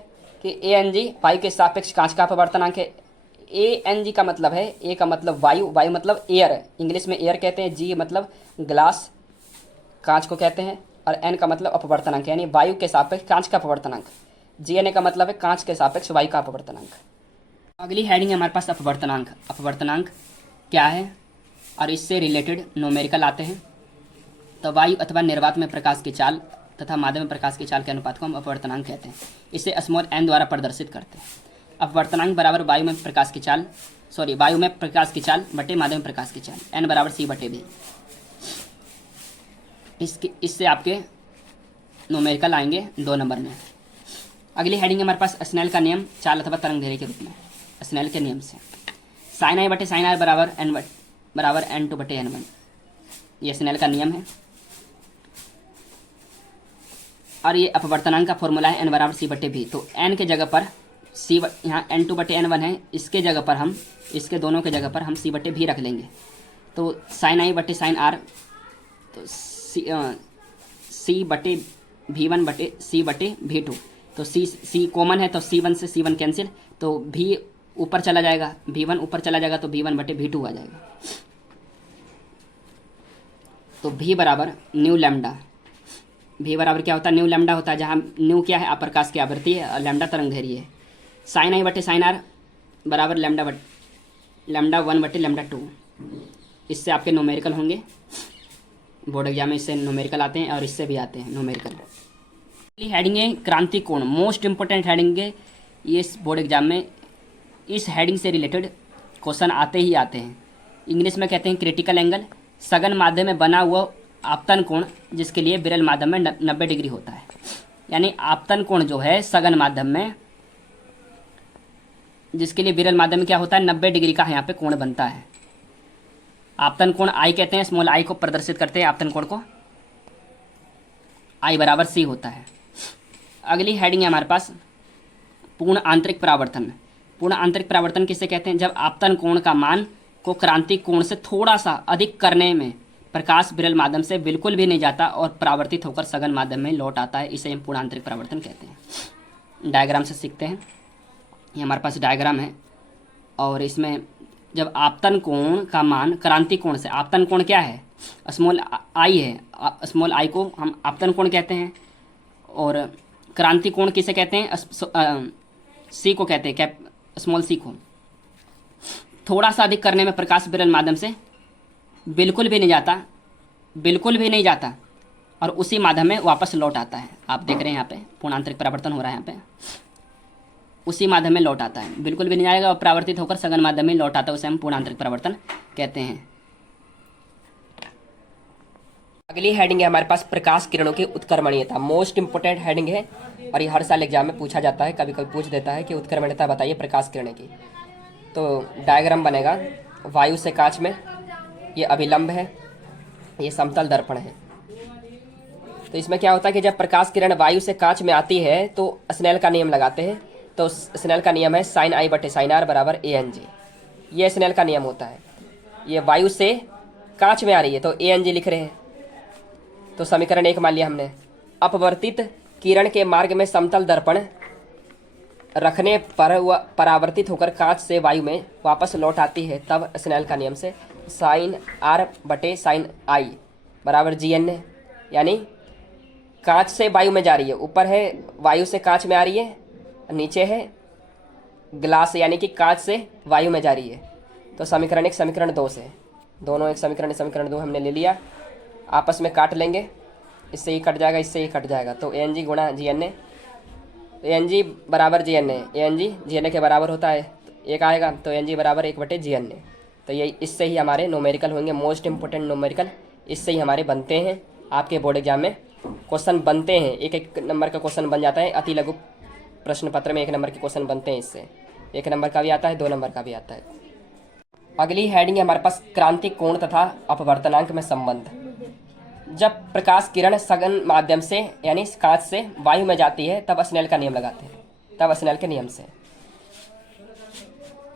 कि ANG वायु के सापेक्ष कांच का अपवर्तनांक है। ANG का मतलब है, A का मतलब वायु, वायु मतलब एयर, इंग्लिश में एयर कहते हैं। G मतलब ग्लास, कांच को कहते हैं, और N का मतलब अपवर्तनांक यानी वायु के सापेक्ष कांच का अपवर्तनांक। GNA का मतलब है कांच के सापेक्ष वायु का अपवर्तनांक। अगली हेडिंग है हमारे पास अपवर्तनांक। अपवर्तनांक क्या है और इससे रिलेटेड न्यूमेरिकल आते हैं। तो वायु अथवा निर्वात में प्रकाश की चाल तथा माध्यम में प्रकाश की चाल के अनुपात को हम अपवर्तनांक कहते हैं। इसे स्मॉल n द्वारा प्रदर्शित करते हैं। अपवर्तनांक बराबर वायु में प्रकाश की चाल, वायु में प्रकाश की चाल बटे माध्यम में प्रकाश की चाल, n बराबर c बटे v। इससे आपके न्यूमेरिकल आएंगे 2 नंबर में। अगली हेडिंग हमारे पास स्नेल का नियम, चाल अथवा तरंग दैर्ध्य के रूप में। स्नेल के नियम से साइन आई बटे साइन आर बराबर N2 बटे N1, ये स्नेल का नियम है। और ये अपवर्तनांक का फॉर्मूला है n बराबर c बटे v। तो n के जगह पर c, यहाँ N2 बटे N1 है, इसके जगह पर हम, इसके दोनों के जगह पर हम c बटे v रख लेंगे। तो साइन आई बटे साइन आर, तो c बटे v1 बटे c बटे v2। तो c कॉमन है तो c1 से c1 कैंसिल, तो v ऊपर चला जाएगा, v1 ऊपर चला जाएगा तो v1 बटे v2 आ जाएगा। तो v बराबर न्यू लैम्डा, v बराबर क्या होता है? न्यू लैम्डा होता है, जहाँ न्यू क्या है? अप्रकाश की आवृत्ति है और लैम्डा तरंग दैर्ध्य है। साइन आई बटे साइन आर बराबर लैम्डा 1 बटे लैम्डा 2। इससे आपके न्यूमेरिकल होंगे, बोर्ड एग्जाम में इससे न्यूमेरिकल आते हैं और इससे भी आते हैं न्यूमेरिकल। हेडिंग है क्रांति कोण, मोस्ट इंपोर्टेंट हेडिंग है ये बोर्ड एग्जाम में। इस हेडिंग से रिलेटेड क्वेश्चन आते ही आते हैं। इंग्लिश में कहते हैं क्रिटिकल एंगल, सघन माध्यम में बना हुआ आपतन कोण जिसके लिए विरल माध्यम में 90 डिग्री होता है। यानी आपतन कोण जो है सघन माध्यम में, जिसके लिए विरल माध्यम में क्या होता है? 90 डिग्री का यहाँ पे कोण बनता है। आपतन कोण आई कहते हैं, स्मॉल आई को प्रदर्शित करते हैं आपतन कोण को, आई बराबर c होता है। अगली हेडिंग है हमारे पास पूर्ण आंतरिक परावर्तन। पूर्ण आंतरिक परावर्तन किसे कहते हैं? जब आपतन कोण का मान को क्रांति कोण से थोड़ा सा अधिक करने में प्रकाश विरल माध्यम से बिल्कुल भी नहीं जाता और परावर्तित होकर सघन माध्यम में लौट आता है, इसे हम पूर्ण आंतरिक परावर्तन कहते हैं। डायग्राम से सीखते हैं। ये हमारे पास डायग्राम है और इसमें जब आपतन कोण का मान क्रांति कोण से, आपतन कोण क्या है? स्मॉल आई है, स्मॉल आई को हम आपतन कोण कहते हैं और क्रांति कोण किसे कहते हैं? सी को कहते हैं, स्मॉल सी को। थोड़ा सा अधिक करने में प्रकाश विरल माध्यम से बिल्कुल भी नहीं जाता, बिल्कुल भी नहीं जाता और उसी माध्यम में वापस लौट आता है। आप देख रहे हैं यहाँ पे पूर्ण आंतरिक परावर्तन हो रहा है, यहाँ पे उसी माध्यम में लौट आता है, बिल्कुल भी नहीं आएगा और परावर्तित होकर सघन माध्यम में लौट आता है, उसे हम पूर्ण आंतरिक परावर्तन कहते हैं। अगली हेडिंग है हमारे पास प्रकाश किरणों की उत्क्रमणीयता। मोस्ट इंपोर्टेंट हेडिंग है और ये हर साल एग्जाम में पूछा जाता है, कभी कभी पूछ देता है कि उत्क्रमणीयता बताइए प्रकाश किरणें की। तो डायग्राम बनेगा, वायु से कांच में ये अभिलंब है, ये समतल दर्पण है। तो इसमें क्या होता है कि जब प्रकाश किरण वायु से कांच में आती है तो स्नेल का नियम लगाते हैं। तो स्नेल का नियम है साइन आई बटे साइन आर बराबर ए एन जी, ये स्नेल का नियम होता है। ये वायु से कांच में आ रही है तो ए एन जी लिख रहे हैं। तो समीकरण 1 मान लिया हमने। अपवर्तित किरण के मार्ग में समतल दर्पण रखने पर वह परावर्तित होकर कांच से वायु में वापस लौट आती है, तब स्नेल का नियम से साइन आर बटे साइन आई बराबर जी एन है। यानी कांच से वायु में जा रही है, ऊपर है वायु से कांच में आ रही है, नीचे है ग्लास यानी कि कांच से वायु में जा रही है। तो समीकरण 1 समीकरण 2 से, दोनों एक समीकरण 2 हमने ले लिया, आपस में काट लेंगे, इससे ही कट जाएगा, इससे ही कट जाएगा। तो ए एन जी गुणा जी N A, A N G बराबर G N A, A N G N A के बराबर होता है, एक आएगा तो ए एन जी बराबर 1 बटे जी एन ए। तो ये इससे ही हमारे नोमेरिकल होंगे, मोस्ट इंपोर्टेंट नोमेरिकल इससे ही हमारे बनते हैं। आपके बोर्ड एग्जाम में क्वेश्चन बनते हैं, एक एक नंबर का क्वेश्चन बन जाता है। अति लघु प्रश्न पत्र में 1 नंबर के क्वेश्चन बनते हैं, इससे 1 नंबर का भी आता है, 2 नंबर का भी आता है। अगली हेडिंग है हमारे पास क्रांतिक कोण तथा अपवर्तनांक में संबंध। जब प्रकाश किरण सघन माध्यम से यानी कांच से वायु में जाती है तब स्नेल का नियम लगाते हैं, तब स्नेल के नियम से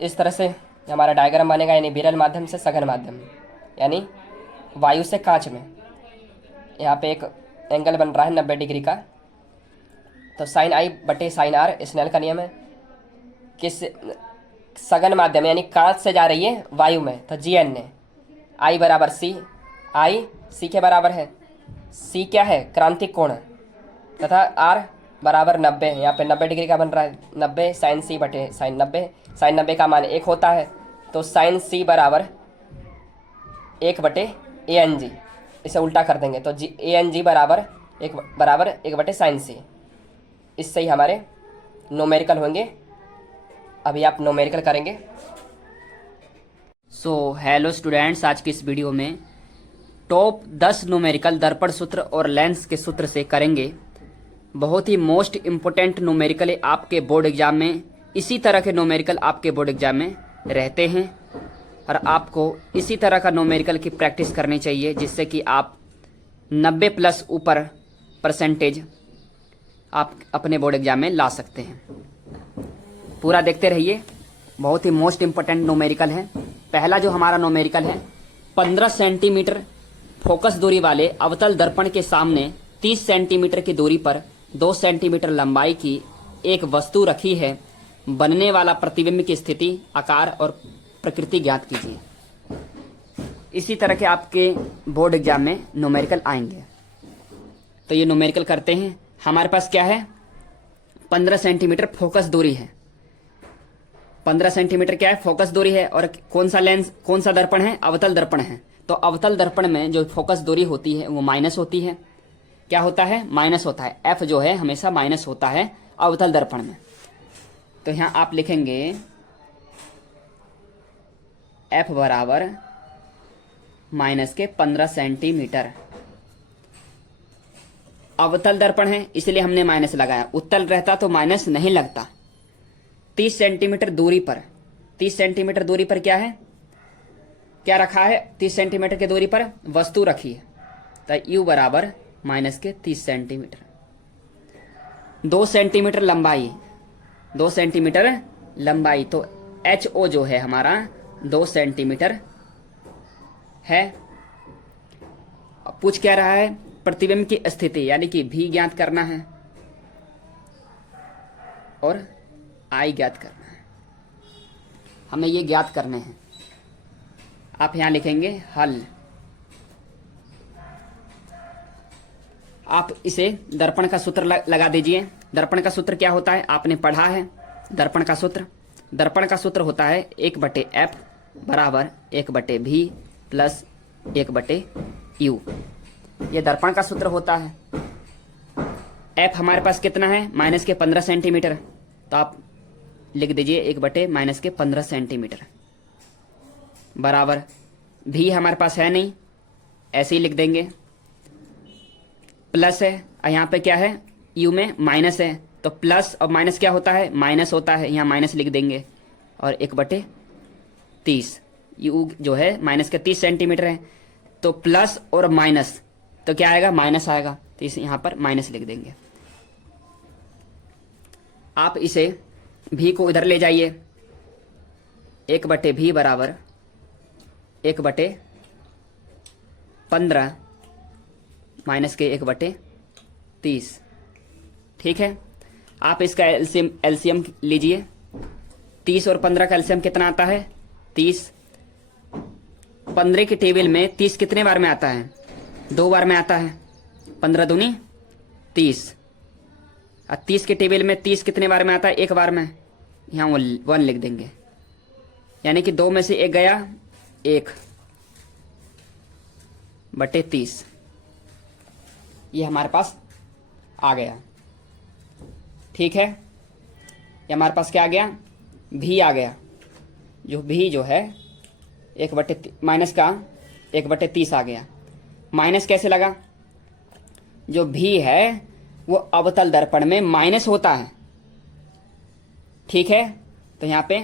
इस तरह से हमारा डायग्राम बनेगा, यानी विरल माध्यम से सघन माध्यम, यानी वायु से कांच में। यहाँ पे एक एंगल बन रहा है 90 डिग्री का, तो साइन आई बटे साइन आर स्नेल का नियम है। किस सघन माध्यम यानी कांच से जा रही है वायु में, तो जी एन ने आई बराबर सी, आई सी के बराबर है, सी क्या है क्रांतिक कोण, तथा आर बराबर 90, यहाँ पे 90 डिग्री का बन रहा है, 90 साइन सी बटे साइन 90, साइन 90 का मान 1 होता है, तो साइन सी बराबर 1 बटे ए एन जी, इसे उल्टा कर देंगे तो जी ए एन जी बराबर 1 बटे साइन सी। इससे ही हमारे नोमेरिकल होंगे। अभी आप नोमेरिकल करेंगे। सो हेलो स्टूडेंट्स, आज की इस वीडियो में टॉप 10 नोमेरिकल दर्पण सूत्र और लेंस के सूत्र से करेंगे। बहुत ही मोस्ट इम्पोर्टेंट नोमेरिकल है आपके बोर्ड एग्जाम में। इसी तरह के नोमेरिकल आपके बोर्ड एग्जाम में रहते हैं और आपको इसी तरह का नोमेरिकल की प्रैक्टिस करनी चाहिए, जिससे कि आप 90 प्लस ऊपर परसेंटेज आप अपने बोर्ड एग्जाम में ला सकते हैं। पूरा देखते रहिए, बहुत ही मोस्ट इम्पोर्टेंट नोमेरिकल है। पहला जो हमारा नोमेरिकल है, 15 सेंटीमीटर फोकस दूरी वाले अवतल दर्पण के सामने 30 सेंटीमीटर की दूरी पर 2 सेंटीमीटर लंबाई की एक वस्तु रखी है। बनने वाला प्रतिबिंब की स्थिति, आकार और प्रकृति ज्ञात कीजिए। इसी तरह के आपके बोर्ड एग्जाम में नोमेरिकल आएंगे। तो ये नोमेरिकल करते हैं। हमारे पास क्या है, 15 सेंटीमीटर फोकस दूरी है। 15 सेंटीमीटर क्या है, फोकस दूरी है। और कौन सा लेंस, कौन सा दर्पण है, अवतल दर्पण है। तो अवतल दर्पण में जो फोकस दूरी होती है वो माइनस होती है। क्या होता है, माइनस होता है। एफ जो है हमेशा माइनस होता है अवतल दर्पण में। तो यहाँ आप लिखेंगे एफ बराबर माइनस के 15 सेंटीमीटर। अवतल दर्पण है इसलिए हमने माइनस लगाया, उत्तल रहता तो माइनस नहीं लगता। 30 सेंटीमीटर दूरी पर, 30 सेंटीमीटर दूरी पर क्या है, क्या रखा है, 30 सेंटीमीटर की दूरी पर वस्तु रखी है। तो यू बराबर माइनस के 30 सेंटीमीटर। 2 सेंटीमीटर लंबाई, 2 सेंटीमीटर लंबाई, तो एच ओ जो है हमारा 2 सेंटीमीटर है। पूछ क्या रहा है, प्रतिबिंब की स्थिति यानी कि भी ज्ञात करना है और आई ज्ञात करना है। हमें ये ज्ञात करने हैं। आप यहां लिखेंगे हल। आप इसे दर्पण का सूत्र लगा दीजिए। दर्पण का सूत्र क्या होता है, आपने पढ़ा है। दर्पण का सूत्र होता है 1/f बराबर 1/v प्लस 1/u। ये दर्पण का सूत्र होता है। एफ हमारे पास कितना है, माइनस के 15 सेंटीमीटर, तो आप लिख दीजिए 1/-15 सेंटीमीटर बराबर भी हमारे पास है नहीं, ऐसे ही लिख देंगे, प्लस है और यहाँ पे क्या है, यू में माइनस है, तो प्लस और माइनस क्या होता है, माइनस होता है, यहाँ माइनस लिख देंगे, और 1/30, यू जो है माइनस के 30 सेंटीमीटर है, तो प्लस और माइनस तो क्या आएगा, माइनस आएगा, तो इसे यहाँ पर माइनस लिख देंगे। आप इसे भी को इधर ले जाइए, 1/v बराबर 1/15 माइनस के 1/30, ठीक है। आप इसका एलसीएम लीजिए, 30 और 15 का एलसीएम कितना आता है, 30। 15 के टेबल में 30 कितने बार में आता है, 2 बार में आता है, 15 दूनी 30, और 30 के टेबल में 30 कितने बार में आता है, 1 बार में, यहाँ 1 लिख देंगे, यानी कि 2 में से 1 गया, 1/30, ये हमारे पास आ गया, ठीक है। ये हमारे पास क्या आ गया, भी आ गया, जो भी जो है माइनस का 1/30 आ गया। माइनस कैसे लगा, जो भी है वो अवतल दर्पण में माइनस होता है, ठीक है। तो यहाँ पे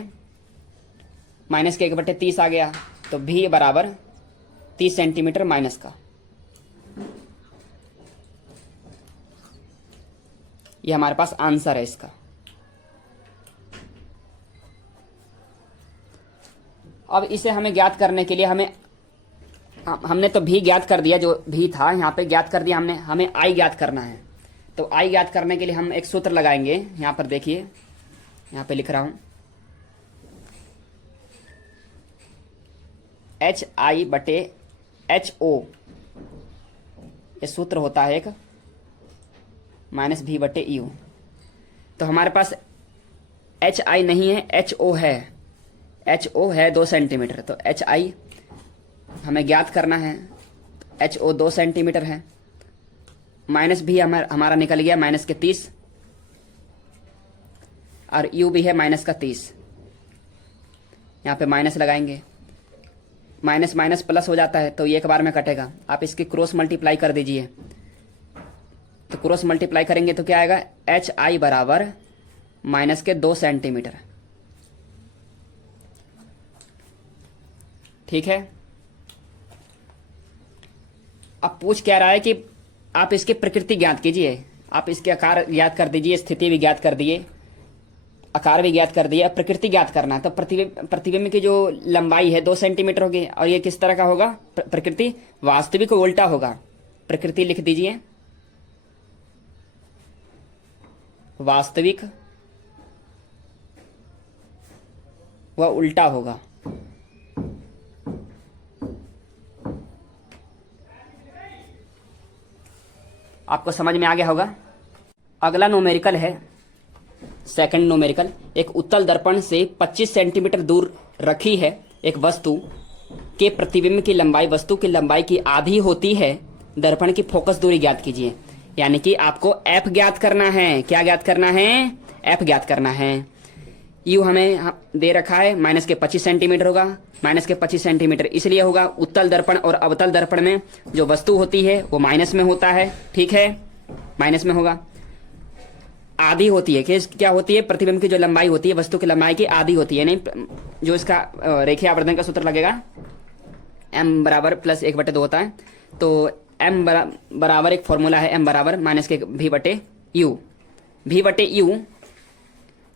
माइनस के 1/30 आ गया, तो भी बराबर 30 सेंटीमीटर माइनस का, ये हमारे पास आंसर है इसका। अब इसे हमें ज्ञात करने के लिए हमने तो भी ज्ञात कर दिया, जो भी था यहाँ पे ज्ञात कर दिया हमने, हमें आई ज्ञात करना है। तो आई ज्ञात करने के लिए हम एक सूत्र लगाएंगे, यहाँ पर देखिए, यहाँ पे लिख रहा हूं, HI/HO, ये सूत्र होता है एक -V/U। तो हमारे पास HI नहीं है, HO है, HO है 2 सेंटीमीटर, तो HI हमें ज्ञात करना है, HO 2 सेंटीमीटर है, माइनस भी हमारा निकल गया माइनस के 30, और U भी है माइनस का 30, यहाँ पे माइनस लगाएंगे, माइनस माइनस प्लस हो जाता है, तो ये एक बार में कटेगा, आप इसकी क्रॉस मल्टीप्लाई कर दीजिए, तो क्रॉस मल्टीप्लाई करेंगे तो क्या आएगा, HI बराबर माइनस के 2 सेंटीमीटर, ठीक है। अब पूछ क्या रहा है कि आप इसकी प्रकृति ज्ञात कीजिए, आप इसके आकार ज्ञात कर दीजिए, स्थिति भी ज्ञात कर दिए, आकार भी ज्ञात कर दिया, प्रकृति ज्ञात करना है। तो प्रतिबिंब की जो लंबाई है 2 सेंटीमीटर होगी, और ये किस तरह का होगा, प्रकृति वास्तविक उल्टा होगा, प्रकृति लिख दीजिए, वास्तविक वह उल्टा होगा। आपको समझ में आ गया होगा। अगला न्यूमेरिकल है, सेकंड न्यूमेरिकल, एक उत्तल दर्पण से 25 सेंटीमीटर दूर रखी है एक वस्तु के प्रतिबिंब की लंबाई वस्तु की लंबाई की आधी होती है, दर्पण की फोकस दूरी ज्ञात कीजिए। यानी कि आपको एफ ज्ञात करना है, क्या ज्ञात करना है, एफ ज्ञात करना है। यू हमें दे रखा है माइनस के 25 सेंटीमीटर होगा, माइनस के 25 सेंटीमीटर इसलिए होगा, उत्तल दर्पण और अवतल दर्पण में जो वस्तु होती है वो माइनस में होता है, ठीक है, माइनस में होगा। आधी होती है, क्या होती है, प्रतिबिंब की जो लंबाई होती है वस्तु की लंबाई की आधी होती है, यानी जो इसका रेखीय आवर्धन का सूत्र लगेगा m बराबर प्लस 1/2 होता है। तो m बराबर एक फॉर्मूला है, m बराबर माइनस के v/u,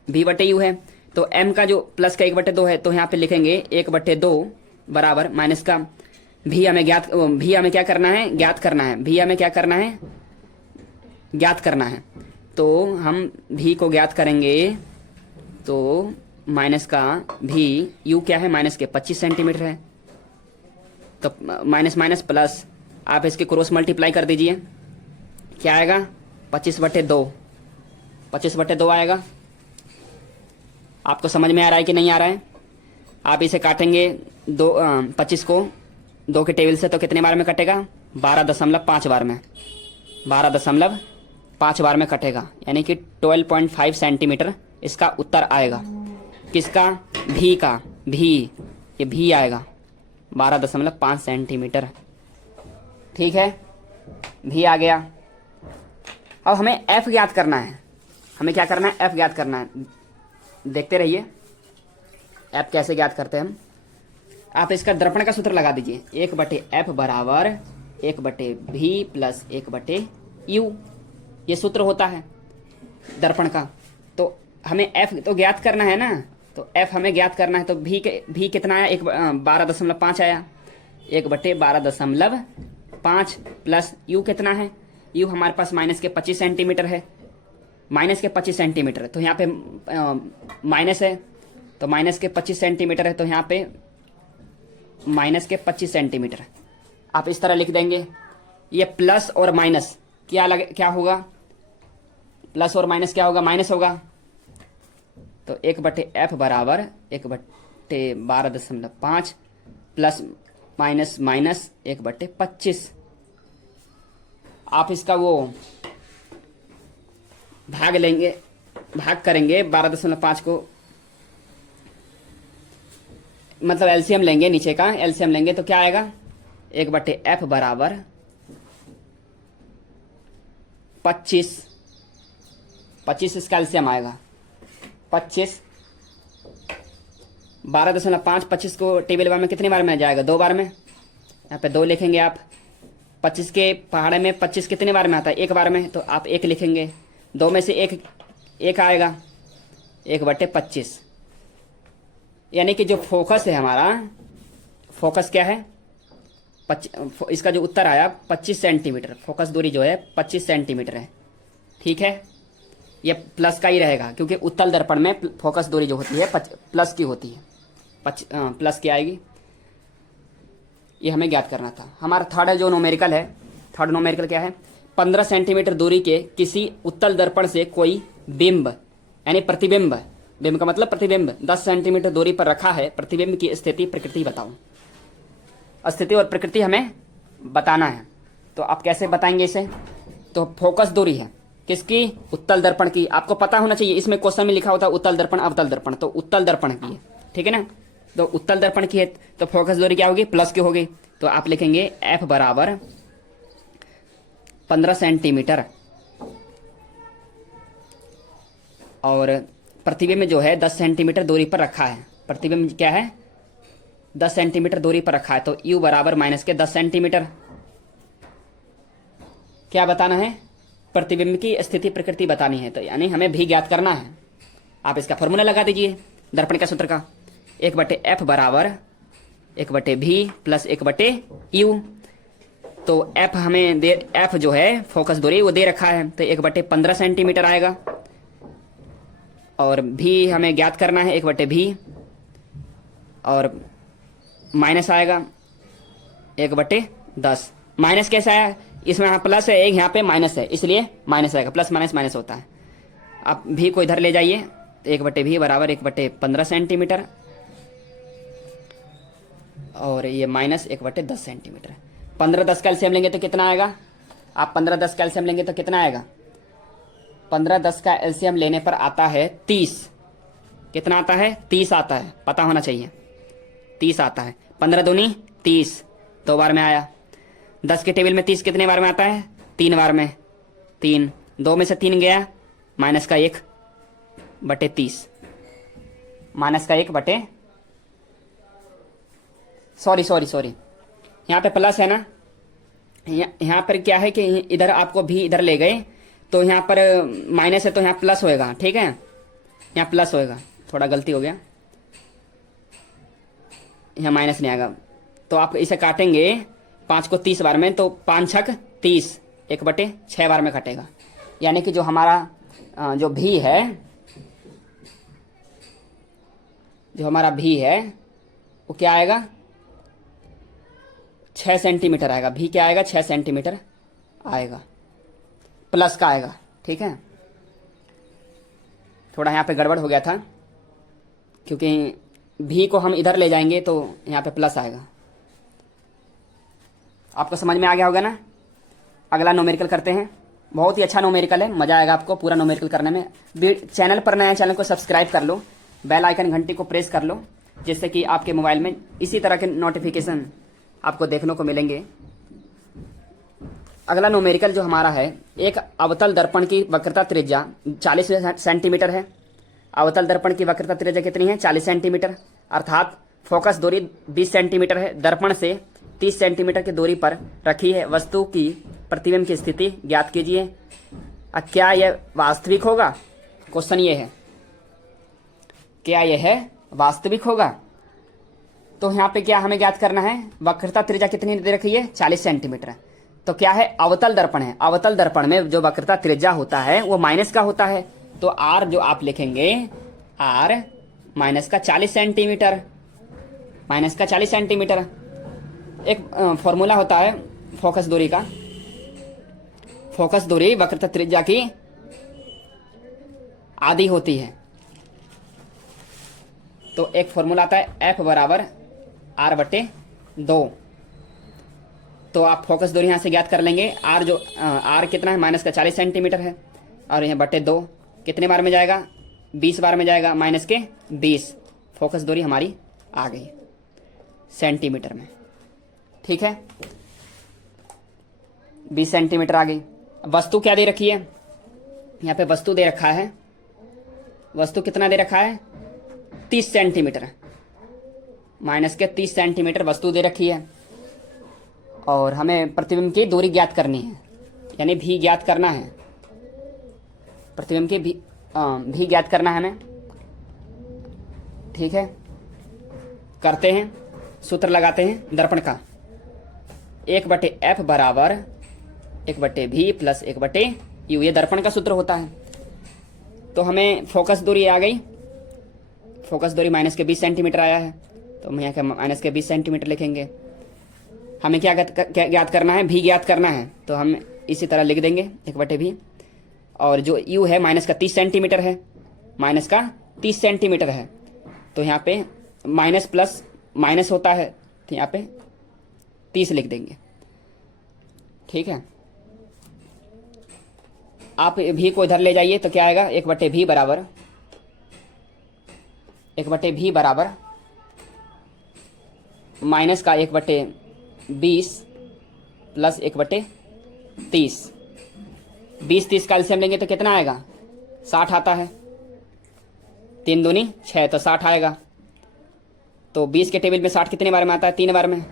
v/u है। तो m का जो प्लस का 1/2 है, तो यहाँ पे लिखेंगे 1/2 बराबर माइनस का v हमें क्या करना है, ज्ञात करना है, v हमें क्या करना है, ज्ञात करना है। तो हम v को ज्ञात करेंगे, तो माइनस का v, u क्या है, माइनस के 25 सेंटीमीटर है, तो माइनस माइनस प्लस, आप इसके क्रॉस मल्टीप्लाई कर दीजिए, क्या आएगा, 25/2 आएगा। आपको समझ में आ रहा है कि नहीं आ रहा है। आप इसे काटेंगे 25 को 2 के टेबल से, तो कितने बार में कटेगा, 12.5 बार में, 12.5 बार में कटेगा, यानी कि 12.5 सेंटीमीटर इसका उत्तर आएगा। किसका? भी का। भी, ये भी आएगा 12.5 सेंटीमीटर। ठीक है, भी आ गया। अब हमें एफ ज्ञात करना है। हमें क्या करना है? एफ ज्ञात करना है। देखते रहिए एफ कैसे ज्ञात करते हैं हम। आप इसका दर्पण का सूत्र लगा दीजिए, 1/f बराबर 1/v प्लस 1/u, ये सूत्र होता है दर्पण का। तो हमें एफ तो ज्ञात करना है ना, तो एफ हमें ज्ञात करना है। तो भी कितना आया? 12.5 आया, 1/12.5 प्लस यू कितना है? यू हमारे पास माइनस के 25 सेंटीमीटर है, माइनस के 25 सेंटीमीटर। तो यहाँ पे माइनस है, तो माइनस के 25 सेंटीमीटर है, तो यहाँ पे माइनस के 25 सेंटीमीटर आप इस तरह लिख देंगे। ये प्लस और माइनस क्या होगा? प्लस और माइनस क्या होगा? माइनस होगा। तो 1/f बराबर 1/12.5 प्लस माइनस माइनस 1/25। आप इसका वो भाग लेंगे, भाग करेंगे 12.5 को, मतलब एलसीएम लेंगे, नीचे का एलसीएम लेंगे तो क्या आएगा? 1/f बराबर 25 इसका एलसीएम आएगा। 25 12.5 25 को टेबल बार में कितनी बार में आ जाएगा? 2 बार में। यहाँ पे 2 लिखेंगे आप। 25 के पहाड़े में 25 कितने बार में आता है? 1 बार में, तो आप 1 लिखेंगे। 2 में से एक आएगा, 1/25। यानी कि जो फोकस है हमारा, फोकस क्या है? इसका जो उत्तर आया 25 सेंटीमीटर, फोकस दूरी जो है 25 सेंटीमीटर है। ठीक है, ये प्लस का ही रहेगा क्योंकि उत्तल दर्पण में फोकस दूरी जो होती है प्लस की होती है, प्लस की आएगी। ये हमें ज्ञात करना था। हमारा थर्ड जो नोमेरिकल है, थर्ड नोमेरिकल क्या है? 15 सेंटीमीटर दूरी के किसी उत्तल दर्पण से कोई बिंब यानी प्रतिबिंब, बिंब का मतलब प्रतिबिंब 10 सेंटीमीटर दूरी पर रखा है। प्रतिबिंब की स्थिति प्रकृति बताओ। स्थिति और प्रकृति हमें बताना है, तो आप कैसे बताएंगे इसे? तो फोकस दूरी है किसकी? उत्तल दर्पण की। आपको पता होना चाहिए, इसमें क्वेश्चन में लिखा होता है उत्तल दर्पण अवतल दर्पण, तो उत्तल दर्पण की है। ठीक है ना, तो उत्तल दर्पण की है तो फोकस दूरी क्या होगी? प्लस की होगी। तो आप लिखेंगे एफ बराबर 15 सेंटीमीटर और प्रतिबिंब जो है 10 सेंटीमीटर दूरी पर रखा है। प्रतिबिंब क्या है? 10 सेंटीमीटर दूरी पर रखा है, तो यू बराबर माइनस के 10 सेंटीमीटर। क्या बताना है? प्रतिबिंब की स्थिति प्रकृति बतानी है, तो यानी हमें भी ज्ञात करना है। आप इसका फॉर्मूला लगा दीजिए दर्पण का सूत्र का, 1/f बराबर 1/v प्लस 1/u। तो f हमें दे, f जो है फोकस दूरी वो दे रखा है, तो 1/15 सेंटीमीटर आएगा और भी हमें ज्ञात करना है 1/v और माइनस आएगा 1/10। माइनस कैसा है? इसमें यहाँ प्लस है, एक यहाँ पे माइनस है, इसलिए माइनस आएगा। प्लस माइनस माइनस होता है। आप भी को इधर ले जाइए, तो 1/v बराबर 1/15 सेंटीमीटर और ये माइनस 1/10 सेंटीमीटर। 15-10 का एलसीएम लेंगे तो कितना आएगा? आप 15-10 का एलसीएम लेंगे तो कितना आएगा? 15-10 का एलसीएम लेने पर आता है 30। कितना आता है? 30 आता है, पता होना चाहिए। 30 आता है। 15 दूनी 30, 2 बार में आया। 10 के टेबल में 30 कितने बार में आता है? 3 बार में। 3, 2 में से 3 गया, माइनस का 1/30, माइनस का 1 सॉरी यहाँ पे प्लस है ना, यहाँ पर क्या है कि इधर आपको भी इधर ले गए तो यहाँ पर माइनस है तो यहाँ प्लस होएगा। ठीक है, यहाँ प्लस होएगा, थोड़ा गलती हो गया, यहाँ माइनस नहीं आएगा। तो आप इसे काटेंगे 5 को 30 बार में, तो 5 छक 30, 1/6 बार में कटेगा। यानी कि जो हमारा जो भी है, जो हमारा भी है वो क्या आएगा? 6 सेंटीमीटर आएगा। भी क्या आएगा? 6 सेंटीमीटर आएगा, प्लस का आएगा। ठीक है, थोड़ा यहाँ पे गड़बड़ हो गया था क्योंकि भी को हम इधर ले जाएंगे तो यहाँ पे प्लस आएगा। आपको समझ में आ गया होगा ना। अगला न्यूमेरिकल करते हैं। बहुत ही अच्छा न्यूमेरिकल है, मज़ा आएगा आपको पूरा न्यूमेरिकल करने में। चैनल पर नया, चैनल को सब्सक्राइब कर लो, बेल आइकन घंटी को प्रेस कर लो, जिससे कि आपके मोबाइल में इसी तरह के नोटिफिकेशन आपको देखने को मिलेंगे। अगला न्यूमेरिकल जो हमारा है, एक अवतल दर्पण की वक्रता त्रिज्या 40 सेंटीमीटर है। अवतल दर्पण की वक्रता त्रिज्या कितनी है? 40 सेंटीमीटर, अर्थात फोकस दूरी 20 सेंटीमीटर है। दर्पण से 30 सेंटीमीटर की दूरी पर रखी है वस्तु की प्रतिबिंब की स्थिति ज्ञात कीजिए। क्या यह वास्तविक होगा? क्वेश्चन ये है, क्या यह वास्तविक होगा? तो यहाँ पे क्या हमें ज्ञात करना है? वक्रता त्रिज्या कितनी दे रखी है? 40 सेंटीमीटर। तो क्या है? अवतल दर्पण है। अवतल दर्पण में जो वक्रता त्रिज्या होता है वो माइनस का होता है। तो आर जो आप लिखेंगे, आर माइनस का 40 सेंटीमीटर, माइनस का 40 सेंटीमीटर। एक फॉर्मूला होता है फोकस दूरी का। फोकस दूरी वक्रता त्रिज्या की आधी होती है। तो एक फॉर्मूला आता है एफ बराबर आर बटे 2। तो आप फोकस दूरी यहां से ज्ञात कर लेंगे। आर जो आर कितना है? माइनस का 40 सेंटीमीटर है, और यह बटे 2 कितने बार में जाएगा? 20 बार में जाएगा, माइनस के 20। फोकस दूरी हमारी आ गई सेंटीमीटर में। ठीक है, 20 सेंटीमीटर आ गई। वस्तु क्या दे रखी है? यहाँ पे वस्तु दे रखा है, वस्तु कितना दे रखा है? 30 सेंटीमीटर, माइनस के 30 सेंटीमीटर वस्तु दे रखी है। और हमें प्रतिबिंब की दूरी ज्ञात करनी है, यानी भी ज्ञात करना है। प्रतिबिंब की भी ज्ञात करना है हमें। ठीक है, करते हैं, सूत्र लगाते हैं दर्पण का। 1/f बराबर 1/v प्लस 1/u, ये दर्पण का सूत्र होता है। तो हमें फोकस दूरी आ गई, फोकस दूरी माइनस के 20 सेंटीमीटर आया है, तो हम यहाँ के माइनस के 20 सेंटीमीटर लिखेंगे। हमें क्या ज्ञात करना है? भी ज्ञात करना है, तो हम इसी तरह लिख देंगे 1/v। और जो u है माइनस का 30 सेंटीमीटर है, माइनस का 30 सेंटीमीटर है, तो यहाँ पे माइनस प्लस माइनस होता है, तो यहाँ पे 30 लिख देंगे। ठीक है, आप भी को इधर ले जाइए तो क्या आएगा? 1/v बराबर 1/v बराबर माइनस का 1/20 प्लस 1/30। 20-30 का एलसीएम लेंगे तो कितना आएगा? 60 आता है। 3 दूनी 6, तो 60 आएगा। तो 20 के टेबल में 60 कितने बार में आता है? 3 बार में।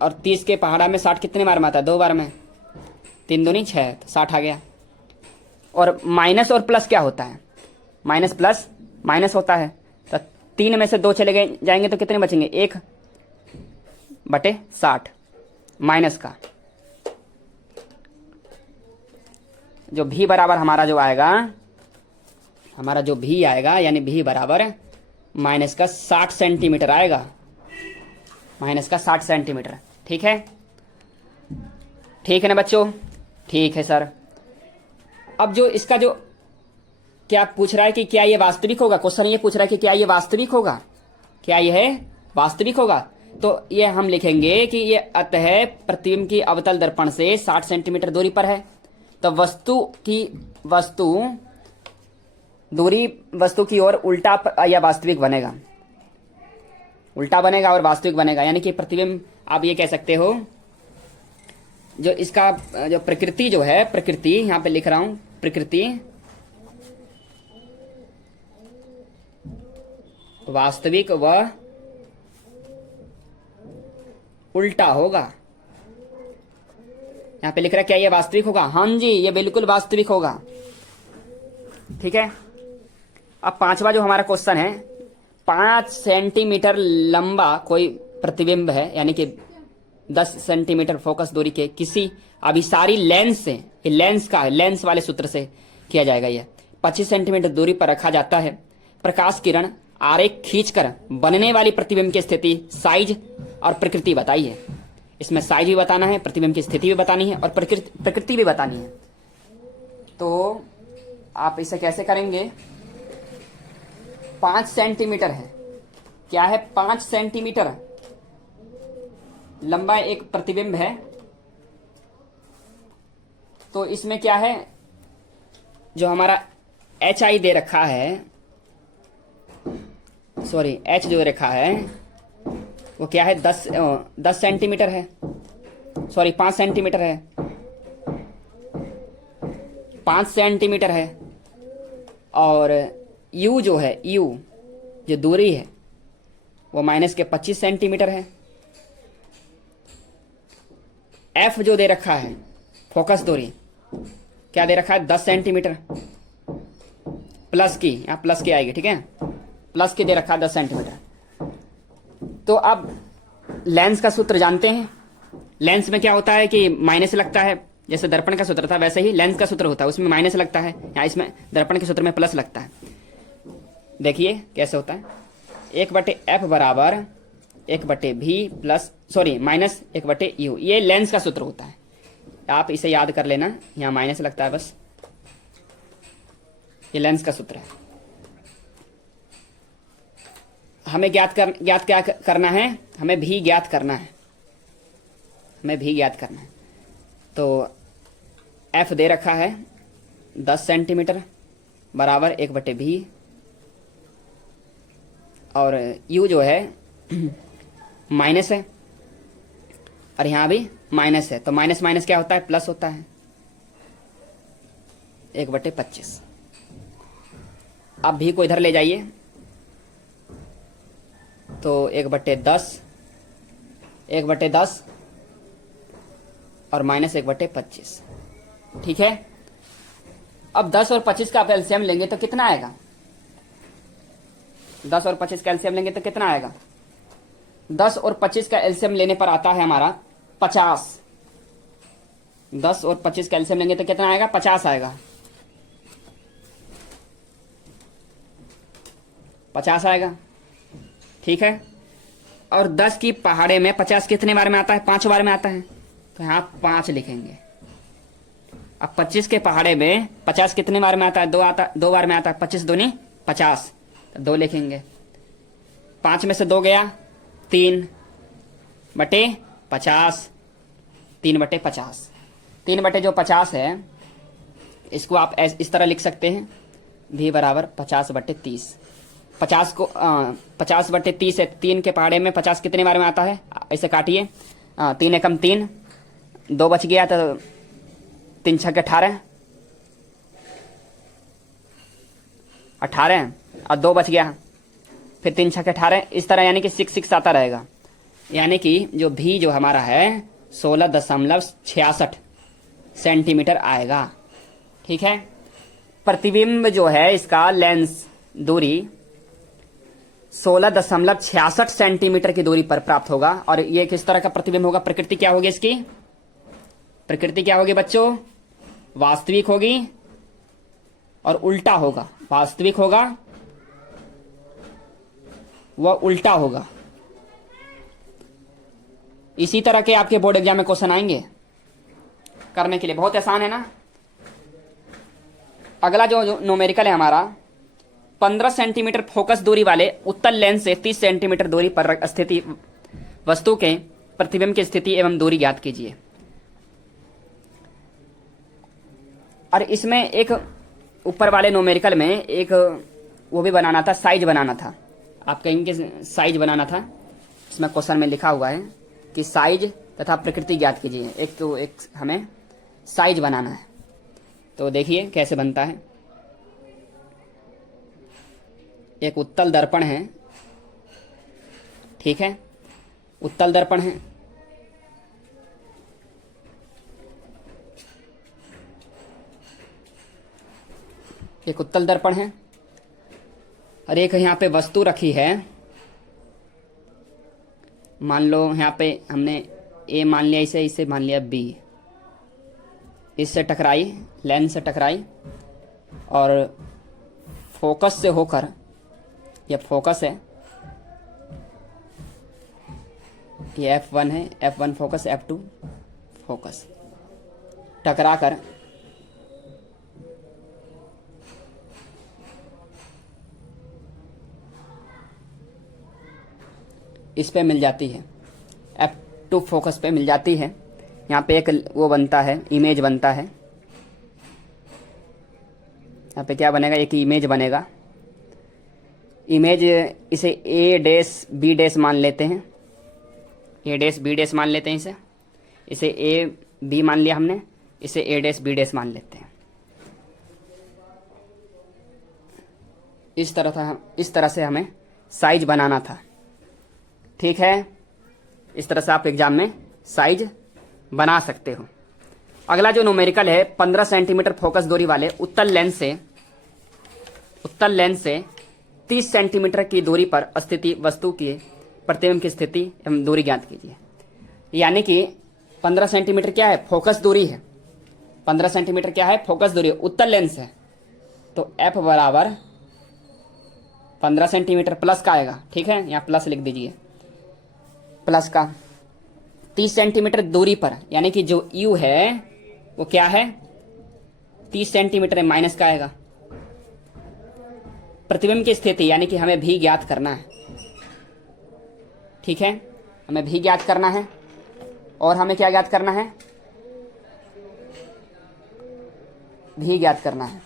और 30 के पहाड़ा में 60 कितने बार में आता है? 2 बार में। 3 दूनी 6, तो 60 आ गया। और माइनस और प्लस क्या होता है? माइनस प्लस माइनस होता है, तो 3 में से 2 चले गए जाएंगे तो कितने बचेंगे? 1/60 माइनस का। जो भी बराबर हमारा जो आएगा, हमारा जो भी आएगा, यानी भी बराबर माइनस का 60 सेंटीमीटर आएगा, माइनस का 60 सेंटीमीटर। ठीक है, ठीक है ना बच्चों? ठीक है सर। अब जो इसका जो क्या पूछ रहा है कि क्या ये वास्तविक होगा? क्वेश्चन ये पूछ रहा है कि क्या ये वास्तविक होगा, क्या यह वास्तविक होगा? तो ये हम लिखेंगे कि ये अतः प्रतिबिंब की अवतल दर्पण से 60 सेंटीमीटर दूरी पर है। तो वस्तु की ओर उल्टा या वास्तविक बनेगा, उल्टा बनेगा और वास्तविक बनेगा। यानी कि प्रतिबिंब आप ये कह सकते हो, जो इसका जो प्रकृति जो है, प्रकृति यहां पे लिख रहा हूं, प्रकृति वास्तविक व उल्टा होगा। यहां पे लिख रहा है क्या ये वास्तविक होगा? हाँ जी, ये बिल्कुल वास्तविक होगा। ठीक है, अब 5वां जो हमारा क्वेश्चन है, 5 सेंटीमीटर लंबा कोई प्रतिबिंब है, यानी कि 10 सेंटीमीटर फोकस दूरी के किसी अभिसारी लेंस से, ये लेंस का है, लेंस वाले सूत्र से किया जाएगा। ये 25 सेंटीमीटर दूरी पर रखा जाता है। प्रकाश किरण आरेख खींचकर बनने वाली प्रतिबिंब की स्थिति, साइज और प्रकृति बताइए। इसमें साइज भी बताना है, प्रतिबिंब की स्थिति भी बतानी है और प्रकृति भी बतानी है। तो आप इसे कैसे करेंगे? 5 सेंटीमीटर है, क्या है? 5 सेंटीमीटर लंबा एक प्रतिबिंब है, तो इसमें क्या है, जो हमारा एच आई दे रखा है, सॉरी एच जो रखा है वो क्या है, 10 सेंटीमीटर है, सॉरी 5 सेंटीमीटर है, 5 सेंटीमीटर है। और यू जो है, यू जो दूरी है वो माइनस के 25 सेंटीमीटर है। एफ जो दे रखा है फोकस दूरी, क्या दे रखा है, 10 सेंटीमीटर, प्लस की, यहाँ प्लस की आएगी, ठीक है, प्लस की दे रखा है 10 सेंटीमीटर। तो अब लेंस का सूत्र जानते हैं। लेंस में क्या होता है कि माइनस लगता है, जैसे दर्पण का सूत्र था वैसे ही लेंस का सूत्र होता है, उसमें माइनस लगता है, यहाँ इसमें दर्पण के सूत्र में प्लस लगता है। देखिए कैसे होता है, 1/f बराबर 1/v plus, sorry minus 1/u, ये लेंस का सूत्र होता है, आप इसे याद कर लेना, यहाँ माइनस लगता है बस, ये लेंस का सूत्र है। हमें ज्ञात क्या करना है, हमें भी ज्ञात करना है, हमें भी ज्ञात करना है। तो एफ दे रखा है 10 सेंटीमीटर बराबर 1/v, और यू जो है माइनस है, और यहाँ भी माइनस है, तो माइनस माइनस क्या होता है, प्लस होता है, 1/25। अब भी को इधर ले जाइए, तो 1/10, 1/10 और माइनस 1/25, ठीक है। अब 10 और 25 का आप एलसीएम लेंगे तो कितना आएगा, 10 और 25 का एलसीएम लेंगे तो कितना आएगा, 10 और 25 का एलसीएम लेने पर आता है हमारा 50। 10 और 25 का एलसीएम लेंगे तो कितना आएगा, 50 आएगा, 50 आएगा, ठीक है। और 10 की पहाड़े में 50 कितने बार में आता है, 5 बार में आता है, तो यहाँ 5 लिखेंगे। अब 25 के पहाड़े में 50 कितने बार में आता है, 2 बार में आता है, 25 दूनी 50, तो 2 लिखेंगे। 5 में से 2 गया, 3/50, 3/50, 3/50 है, इसको आप इस तरह लिख सकते हैं, v बराबर 50/30। 50/30 है, 3 के पहाड़े में 50 कितने बार में आता है, ऐसे काटिए, 3 एकम 3, 2 बच गया, तो 3 छक्के 18, 18 और 2 बच गया, फिर 3 छक्के 18, इस तरह, यानी कि 6 आता रहेगा, यानी कि जो भी जो हमारा है 16.66 सेंटीमीटर आएगा, ठीक है। प्रतिबिंब जो है इसका लेंस दूरी 16.66 सेंटीमीटर की दूरी पर प्राप्त होगा। और ये किस तरह का प्रतिबिंब होगा, प्रकृति क्या होगी इसकी, प्रकृति क्या होगी बच्चों, वास्तविक होगी और उल्टा होगा, वास्तविक होगा वह उल्टा होगा। इसी तरह के आपके बोर्ड एग्जाम में क्वेश्चन आएंगे, करने के लिए बहुत आसान है ना। अगला जो न्यूमेरिकल है हमारा, 15 सेंटीमीटर फोकस दूरी वाले उत्तल लेंस से 30 सेंटीमीटर दूरी पर स्थिति वस्तु के प्रतिबिंब की स्थिति एवं दूरी ज्ञात कीजिए। और इसमें एक ऊपर वाले न्यूमेरिकल में एक वो भी बनाना था, साइज बनाना था, आप कहेंगे साइज बनाना था, इसमें क्वेश्चन में लिखा हुआ है कि साइज तथा प्रकृति ज्ञात कीजिए। एक हमें साइज बनाना है, तो देखिए कैसे बनता है। एक उत्तल दर्पण है, ठीक है, उत्तल दर्पण है, एक उत्तल दर्पण है, और एक यहाँ पे वस्तु रखी है, मान लो यहाँ पे हमने ए मान लिया, इसे मान लिया बी, इससे टकराई, लेंस से टकराई और फोकस से होकर, यह फोकस है, ये F1 है, F1 फोकस, F2 फोकस, टकरा कर इस पे मिल जाती है, टू फोकस पे मिल जाती है। यहाँ पे एक वो बनता है, इमेज बनता है। यहाँ पे क्या बनेगा, एक इमेज बनेगा। इमेज इसे ए डैश बी डैश मान लेते हैं, ए डैश बी डैश मान लेते हैं इसे ए बी मान लिया हमने, इसे ए डैश बी डैश मान लेते हैं। इस तरह से हमें साइज बनाना था। ठीक है, इस तरह से आप एग्जाम में साइज बना सकते हो। अगला जो न्यूमेरिकल है, 15 सेंटीमीटर फोकस दूरी वाले उत्तल लेंस से 30 सेंटीमीटर की दूरी पर स्थिति वस्तु की प्रतिबिंब की स्थिति एवं दूरी ज्ञात कीजिए। यानी कि 15 सेंटीमीटर क्या है, फोकस दूरी है। 15 सेंटीमीटर क्या है, फोकस दूरी, उत्तल लेंस है। तो एफ बराबर 15 सेंटीमीटर प्लस का आएगा। ठीक है, यहाँ प्लस लिख दीजिए, प्लस का 30 सेंटीमीटर दूरी पर, यानी कि जो यू है वो क्या है, 30 सेंटीमीटर है, माइनस का आएगा। प्रतिबिंब की स्थिति यानी कि हमें भी ज्ञात करना है। ठीक है, हमें भी ज्ञात करना है। और हमें क्या ज्ञात करना है, भी ज्ञात करना है।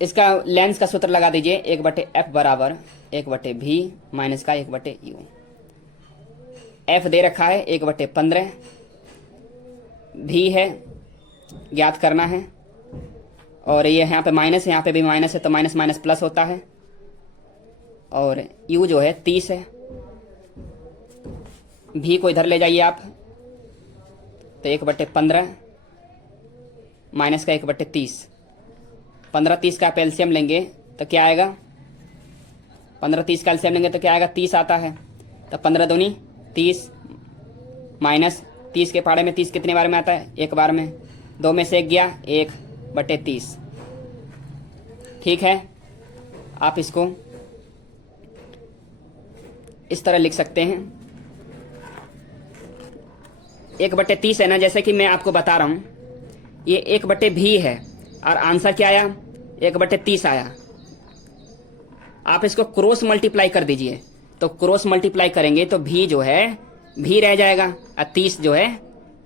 इसका लेंस का सूत्र लगा दीजिए, 1/f बराबर 1/v माइनस का 1/u। f दे रखा है 1/15, भी है ज्ञात करना है। और ये यहाँ पे माइनस है, यहाँ पे भी माइनस है, तो माइनस माइनस प्लस होता है। और u जो है 30 है, भी को इधर ले जाइए आप, तो 1/15 माइनस का 1/30, 15-30 का आप एलसीएम लेंगे तो क्या आएगा, 15-30 का एलसीएम लेंगे तो क्या आएगा, 30 आता है। तो 15 दूनी 30 माइनस 30 के पहाड़े में 30 कितने बार में आता है, एक बार में, 2 में से 1 गया, 1/30। ठीक है, आप इसको इस तरह लिख सकते हैं। 1/30 है ना, जैसे कि मैं आपको बता रहा हूं, ये 1/v है और आंसर क्या आया, 1/30 आया। आप इसको क्रॉस मल्टीप्लाई कर दीजिए, तो क्रॉस मल्टीप्लाई करेंगे तो भी जो है भी रह जाएगा, और 30 जो है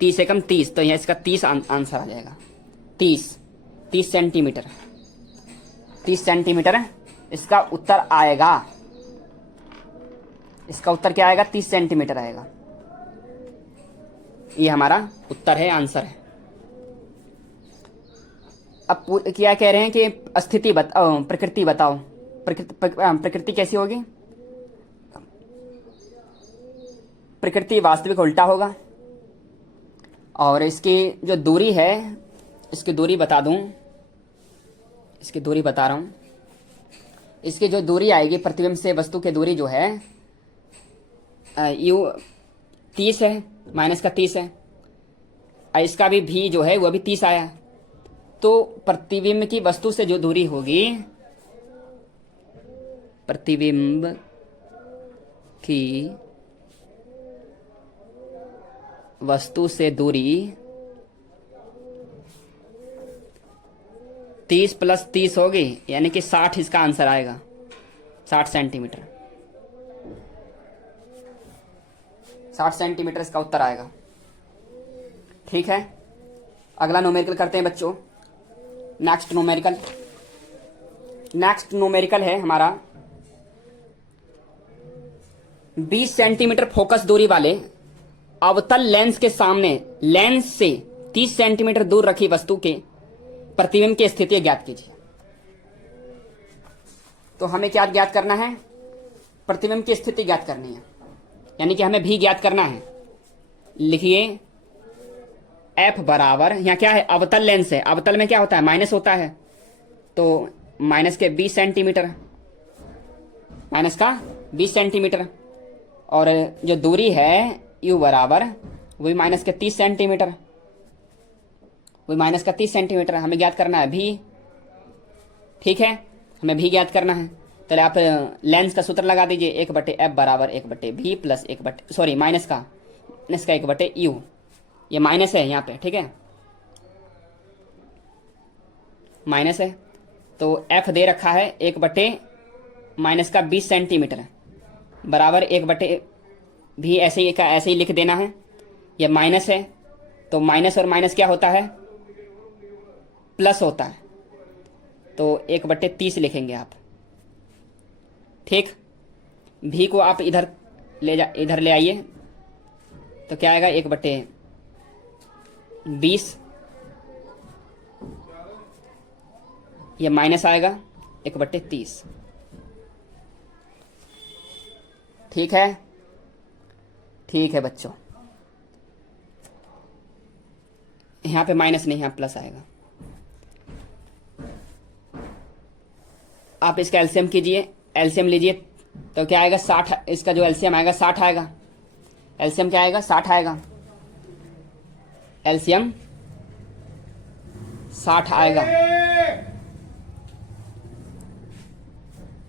30 से कम 30, तो यहाँ इसका 30 आंसर आ जाएगा। 30 सेंटीमीटर, 30 सेंटीमीटर इसका उत्तर आएगा। इसका उत्तर क्या आएगा, 30 सेंटीमीटर आएगा। ये हमारा उत्तर है, आंसर है। अब क्या कह रहे हैं कि स्थिति बताओ, प्रकृति बताओ। प्रकृति कैसी होगी, प्रकृति वास्तविक उल्टा होगा। और इसकी जो दूरी है, इसकी दूरी बता दूं, इसकी दूरी बता रहा हूं। इसकी जो दूरी आएगी प्रतिबिंब से वस्तु की दूरी जो है यू 30 है, माइनस का 30 है, और इसका भी भी जो है वो भी 30 आया। तो प्रतिबिंब की वस्तु से जो दूरी होगी, प्रतिबिंब की वस्तु से दूरी 30 + 30 होगी, यानी कि 60 इसका आंसर आएगा, 60 सेंटीमीटर। 60 सेंटीमीटर इसका उत्तर आएगा। ठीक है, अगला न्यूमेरिकल करते हैं बच्चों। नेक्स्ट न्यूमेरिकल है हमारा 20 सेंटीमीटर फोकस दूरी वाले अवतल लेंस के सामने लेंस से 30 सेंटीमीटर दूर रखी वस्तु के प्रतिबिंब की स्थिति ज्ञात कीजिए। तो हमें क्या ज्ञात करना है, प्रतिबिंब की स्थिति ज्ञात करनी है, यानी कि हमें भी ज्ञात करना है। लिखिए एफ बराबर, यहाँ क्या है, अवतल लेंस है, अवतल में क्या होता है, माइनस होता है, तो माइनस के 20 सेंटीमीटर, माइनस का 20 सेंटीमीटर। और जो दूरी है यू बराबर वही माइनस के 30 सेंटीमीटर, वही माइनस का 30 सेंटीमीटर हमें ज्ञात करना है भी। ठीक है, हमें भी ज्ञात करना है। तो आप लेंस का सूत्र लगा दीजिए, 1/f बराबर 1/v प्लस माइनस का 1/u। ये माइनस है यहाँ पे, ठीक है, माइनस है। तो f दे रखा है 1/- 20 सेंटीमीटर, बराबर 1 बटे भी ऐसे ही का ऐसे ही लिख देना है। ये माइनस है तो माइनस और माइनस क्या होता है, प्लस होता है, तो 1/30 लिखेंगे आप। ठीक, भी को आप इधर ले आइए तो क्या आएगा 1/20, ये माइनस आएगा 1/30। ठीक है, ठीक है बच्चों, यहाँ पे माइनस नहीं, यहाँ प्लस आएगा। आप इसका एलसीएम कीजिए, एलसीएम लीजिए तो क्या आएगा 60, इसका जो एलसीएम आएगा 60 आएगा। एलसीएम क्या आएगा 60 आएगा, एलसीएम 60 आएगा,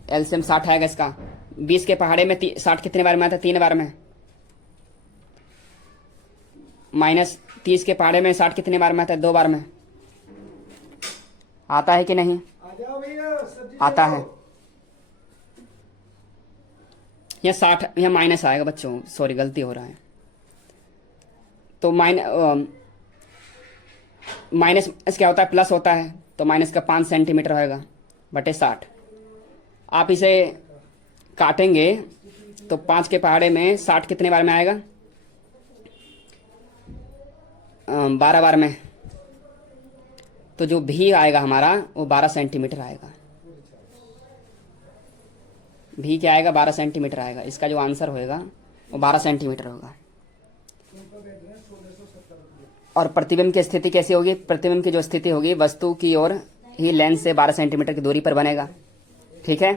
एलसीएम 60 आएगा इसका। 20 के पहाड़े में 60 कितने बार में आता है, 3 बार में। माइनस 30 के पहाड़े में 60 कितने बार में आता है, 2 बार में। आता है कि नहीं, आता है। यह 60, यह माइनस आएगा बच्चों, सॉरी गलती हो रहा है। तो माइनस क्या होता है, प्लस होता है, तो माइनस का 5 सेंटीमीटर होगा बटे 60। आप इसे काटेंगे तो 5 के पहाड़े में 60 कितने बार में आएगा, 12 बार में। तो जो भी आएगा हमारा वो 12 सेंटीमीटर आएगा। भी क्या आएगा, 12 सेंटीमीटर आएगा। इसका जो आंसर होएगा वो 12 सेंटीमीटर होगा। और प्रतिबिंब की स्थिति कैसी होगी, प्रतिबिंब की जो स्थिति होगी वस्तु की ओर ही लेंस से 12 सेंटीमीटर की दूरी पर बनेगा। ठीक है,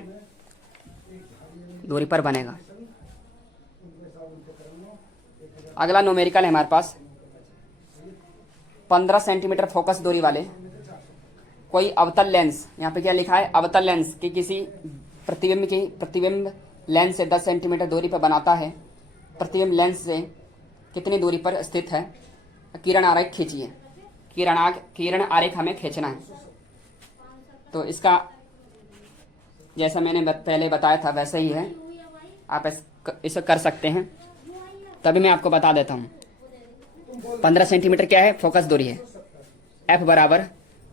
दूरी पर बनेगा। अगला न्यूमेरिकल है हमारे पास, 15 सेंटीमीटर फोकस दूरी वाले कोई अवतल लेंस, यहाँ पे क्या लिखा है, अवतल लेंस की किसी प्रतिबिंब लेंस से 10 सेंटीमीटर दूरी पर बनाता है। प्रतिबिंब लेंस से कितनी दूरी पर स्थित है, किरण आरेख खींचिए। किरण आरेख हमें खींचना है। तो इसका जैसा मैंने पहले बताया था वैसे ही है, आप इसे कर सकते हैं। तभी मैं आपको बता देता हूँ। 15 सेंटीमीटर क्या है, फोकस दूरी है। एफ बराबर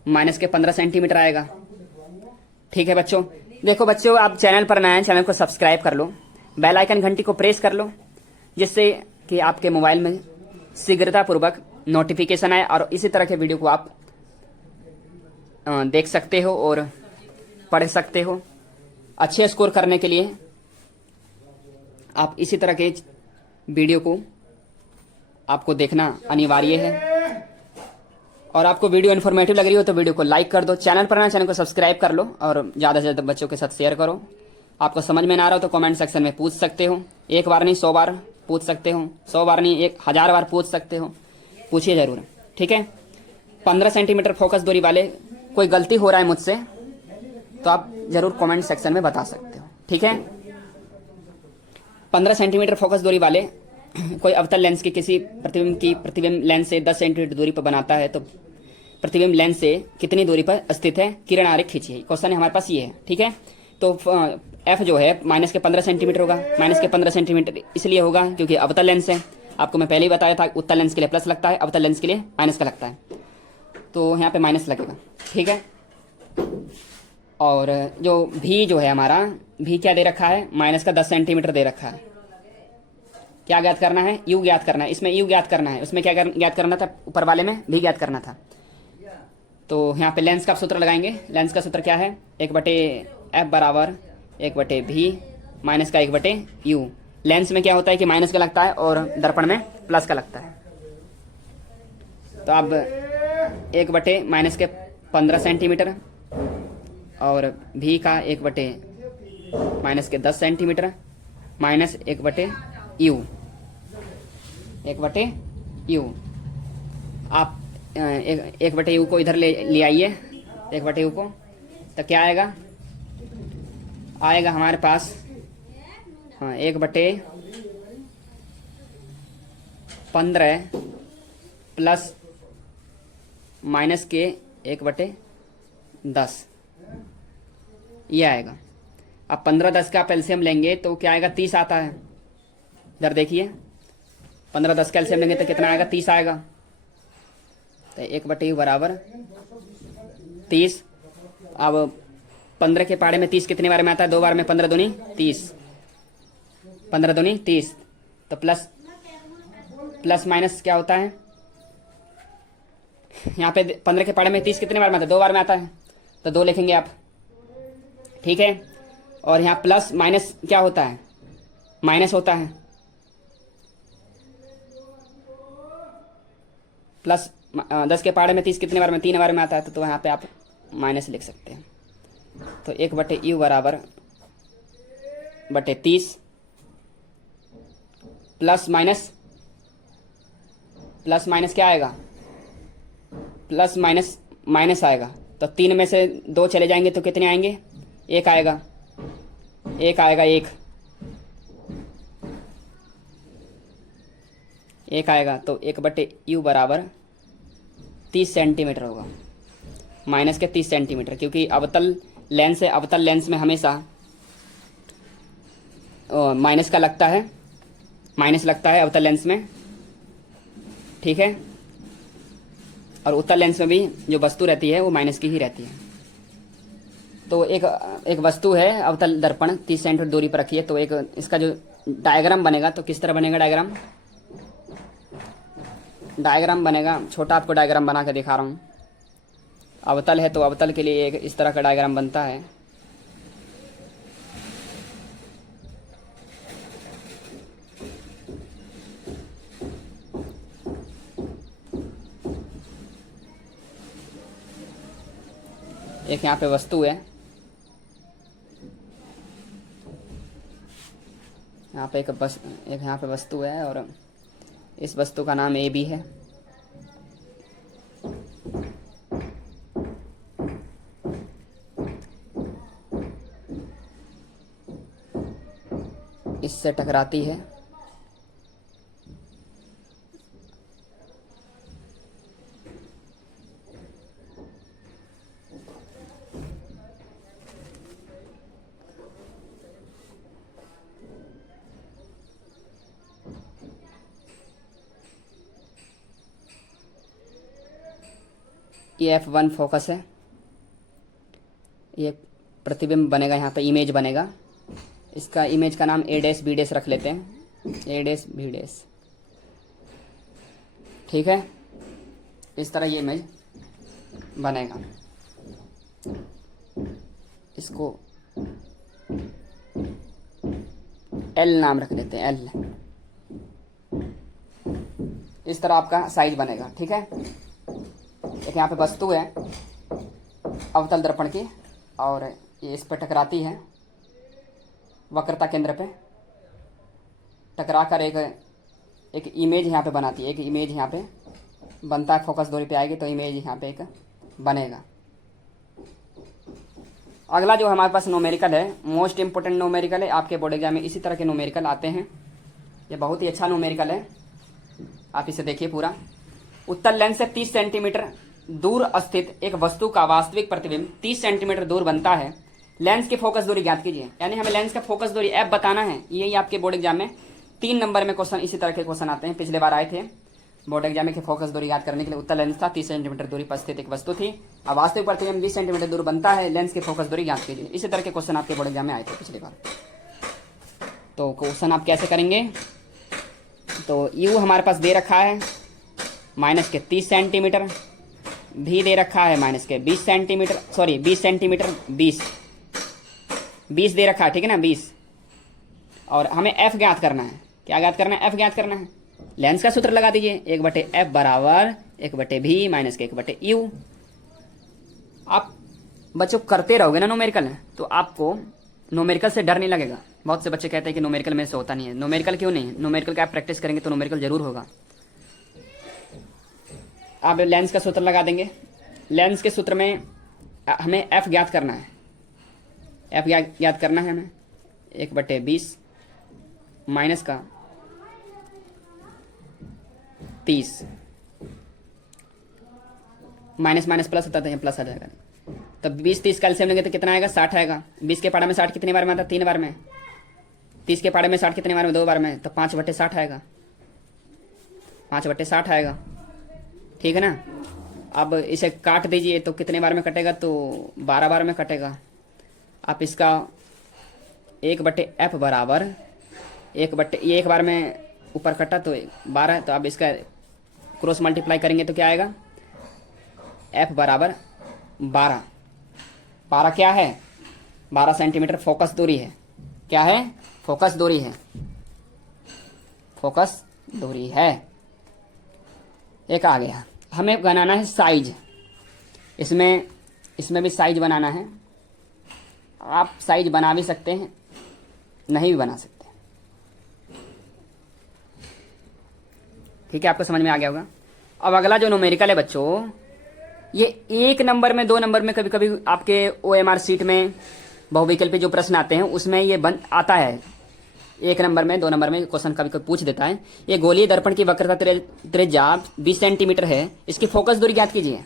माइनस के 15 सेंटीमीटर आएगा। ठीक है बच्चों, देखो बच्चों, आप चैनल पर नए हैं, चैनल को सब्सक्राइब कर लो, बेल आइकन घंटी को प्रेस कर लो, जिससे कि आपके मोबाइल में शीघ्रतापूर्वक नोटिफिकेशन आए और इसी तरह के वीडियो को आप देख सकते हो और पढ़ सकते हो। अच्छे स्कोर करने के लिए आप इसी तरह के वीडियो को आपको देखना अनिवार्य है। और आपको वीडियो इन्फॉर्मेटिव लग रही हो तो वीडियो को लाइक कर दो, चैनल पर ना चैनल को सब्सक्राइब कर लो और ज़्यादा से ज़्यादा बच्चों के साथ शेयर करो। आपको समझ में ना आ रहा हो तो कमेंट सेक्शन में पूछ सकते हो। 1 बार नहीं 100 बार पूछ सकते हो, 100 बार नहीं 1000 बार पूछ सकते हो, पूछिए ज़रूर। ठीक है, 15 सेंटीमीटर फोकस दूरी वाले कोई गलती हो रहा है मुझसे तो आप ज़रूर कमेंट सेक्शन में बता सकते हो। ठीक है, 15 सेंटीमीटर फोकस दूरी वाले कोई अवतल लेंस की किसी प्रतिबिंब लेंस से 10 सेंटीमीटर दूरी पर बनाता है, तो प्रतिबिंब लेंस से कितनी दूरी पर स्थित है, किरण आरेख खींचिए। क्वेश्चन है हमारे पास ये है। ठीक है, तो एफ जो है माइनस के 15 सेंटीमीटर होगा। माइनस के 15 सेंटीमीटर इसलिए होगा क्योंकि अवतल लेंस है। आपको मैं पहले ही बताया था, उत्तल लेंस के लिए प्लस लगता है, अवतल लेंस के लिए माइनस का लगता है, तो यहाँ पे माइनस लगेगा। ठीक है, और जो भी जो है हमारा भी क्या दे रखा है, माइनस का 10 सेंटीमीटर दे रखा है। क्या ज्ञात करना है, यू ज्ञात करना है। इसमें यू ज्ञात करना है, उसमें क्या ज्ञात करना था, ऊपर वाले में भी ज्ञात करना था। तो यहाँ पे लेंस का सूत्र लगाएंगे। लेंस का सूत्र क्या है, 1/f बराबर 1/v माइनस का 1/u। लेंस में क्या होता है कि माइनस का लगता है और दर्पण में प्लस का लगता है। तो अब 1/ माइनस के 15 सेंटीमीटर और v का 1/ माइनस के 10 सेंटीमीटर माइनस 1/u। 1/u आप 1/u को इधर ले आइए, 1/u को, तो क्या आएगा, आएगा हमारे पास 1/15 प्लस माइनस के 1/10 ये आएगा। अब 15 10 का एलसीएम लेंगे तो क्या आएगा, 30 आता है। इधर देखिए 15 10 का एलसीएम लेंगे तो कितना आएगा, 30 आएगा। तो 1/u बराबर 30। अब 15 के पाड़े में 30 कितने बार में आता है, 2 बार में। 15 दूनी 30, 15 दूनी 30। तो प्लस माइनस क्या होता है यहाँ पे, 15 के पाड़े में 30 कितने बार में आता है, 2 बार में आता है। तो 2 लिखेंगे आप, ठीक है। और यहाँ प्लस माइनस क्या होता है, माइनस होता है। प्लस 10 के पाड़े में 30 कितने बार में, 3 बार में आता है। तो यहाँ पे आप माइनस लिख सकते हैं। तो 1/u बराबर बटे 30 प्लस माइनस क्या आएगा, प्लस माइनस माइनस आएगा। तो 3 में से 2 चले जाएंगे तो कितने आएंगे, 1 आएगा, 1 आएगा, 1 आएगा। तो 1/u बराबर 30 सेंटीमीटर होगा, माइनस के 30 सेंटीमीटर। क्योंकि अवतल लेंस है, अवतल लेंस में हमेशा माइनस का लगता है, माइनस लगता है अवतल लेंस में, ठीक है। और उत्तल लेंस में भी जो वस्तु रहती है वो माइनस की ही रहती है। तो एक वस्तु है अवतल दर्पण 30 सेंटीमीटर दूरी पर रखी है। तो एक इसका जो डायग्राम बनेगा तो किस तरह बनेगा, डायग्राम बनेगा। छोटा आपको डायग्राम बना के दिखा रहा हूँ। अवतल है तो अवतल के लिए एक इस तरह का डायग्राम बनता है। एक यहाँ पे वस्तु है, यहाँ पे एक यहाँ पे वस्तु है और इस वस्तु का नाम ए बी है। इससे टकराती है, ये F1 फोकस है। ये प्रतिबिंब बनेगा, यहाँ पे इमेज बनेगा। इसका इमेज का नाम A डैश B डैश रख लेते हैं, A डैश B डैश, ठीक है। इस तरह ये इमेज बनेगा। इसको L नाम रख देते हैं, L। इस तरह आपका साइज बनेगा, ठीक है। एक यहाँ पे वस्तु है अवतल दर्पण की और ये इस पर टकराती है वक्रता केंद्र पे, टकरा कर एक इमेज यहाँ पे बनाती है। एक इमेज यहाँ पे बनता है, फोकस दूरी पे आएगी तो इमेज यहाँ पे एक बनेगा। अगला जो हमारे पास नोमेरिकल है, मोस्ट इंपोर्टेंट नोमेरिकल है। आपके बोर्ड एग्जाम में इसी तरह के नोमेरिकल आते हैं। ये बहुत ही अच्छा नोमेरिकल है, आप इसे देखिए पूरा। उत्तल लेंस से 30 सेंटीमीटर दूर स्थित एक वस्तु का वास्तविक प्रतिबिंब 30 सेंटीमीटर दूर बनता है। लेंस की फोकस दूरी ज्ञात कीजिए। यानी हमें लेंस का फोकस दूरी एफ बताना है। यही आपके बोर्ड एग्जाम में 3 नंबर में क्वेश्चन इसी तरह के क्वेश्चन आते हैं, पिछले बार आए थे बोर्ड एग्जाम में। कि फोकस दूरी ज्ञात करने के लिए उत्तल लेंस था, 30 सेंटीमीटर दूरी पर स्थित एक वस्तु थी। अब वास्तविक प्रतिबिंब 20 सेंटीमीटर दूर बनता है, लेंस की फोकस दूरी ज्ञात कीजिए। इसी तरह के क्वेश्चन आपके बोर्ड एग्जाम में आए थे पिछली बार। तो क्वेश्चन आप कैसे करेंगे, तो यू हमारे पास दे रखा है माइनस के 30 सेंटीमीटर, भी दे रखा है माइनस के 20 सेंटीमीटर, सॉरी 20 सेंटीमीटर, 20 दे रखा है, ठीक है ना, 20। और हमें एफ ज्ञात करना है। क्या ज्ञात करना है, एफ ज्ञात करना है। लेंस का सूत्र लगा दीजिए, 1/f बराबर 1/v माइनस के 1/u। आप बच्चों करते रहोगे ना नोमेरिकल, तो आपको नोमेरिकल से डर नहीं लगेगा। बहुत से बच्चे कहते हैं कि नोमेरिकल में से होता नहीं है। नोमेरिकल क्यों नहीं है, नोमेरिकल का आप प्रैक्टिस करेंगे तो नोमेरिकल जरूर होगा। आप लेंस का सूत्र लगा देंगे। लेंस के सूत्र में हमें एफ ज्ञात करना है। एफ ज्ञात करना है हमें 1/20 माइनस का 30, माइनस माइनस प्लस होता है, प्लस आ जाएगा। तो 20 30 का एलसीएम लेंगे तो कितना आएगा, 60 आएगा। 20 के पाड़े में 60 कितनी बार में आता है, 3 बार में। 30 के पाड़े में 60 कितनी बार में, 2 बार में। तो 5/60 आएगा, 5/60 आएगा, ठीक है ना। अब इसे काट दीजिए तो कितने बार में कटेगा, तो 12 बार में कटेगा। आप इसका 1/f बराबर 1 बार में ऊपर कटा तो 12, तो अब इसका क्रॉस मल्टीप्लाई करेंगे तो क्या आएगा, f बराबर 12। 12 क्या है, 12 सेंटीमीटर फोकस दूरी है। क्या है, फोकस दूरी है, फोकस दूरी है। एक आ गया। हमें बनाना है साइज, इसमें भी साइज बनाना है। आप साइज बना भी सकते हैं, नहीं भी बना सकते, ठीक है। आपको समझ में आ गया होगा। अब अगला जो न्यूमेरिकल है बच्चों, ये 1 नंबर में 2 नंबर में कभी कभी आपके OMR सीट में बहुविकल्पी जो प्रश्न आते हैं उसमें ये आता है। 1 नंबर में 2 नंबर में क्वेश्चन कभी कभी पूछ देता है। ये गोलीय दर्पण की वक्रता त्रिज्या 20 सेंटीमीटर है, इसकी फोकस दूरी ज्ञात कीजिए।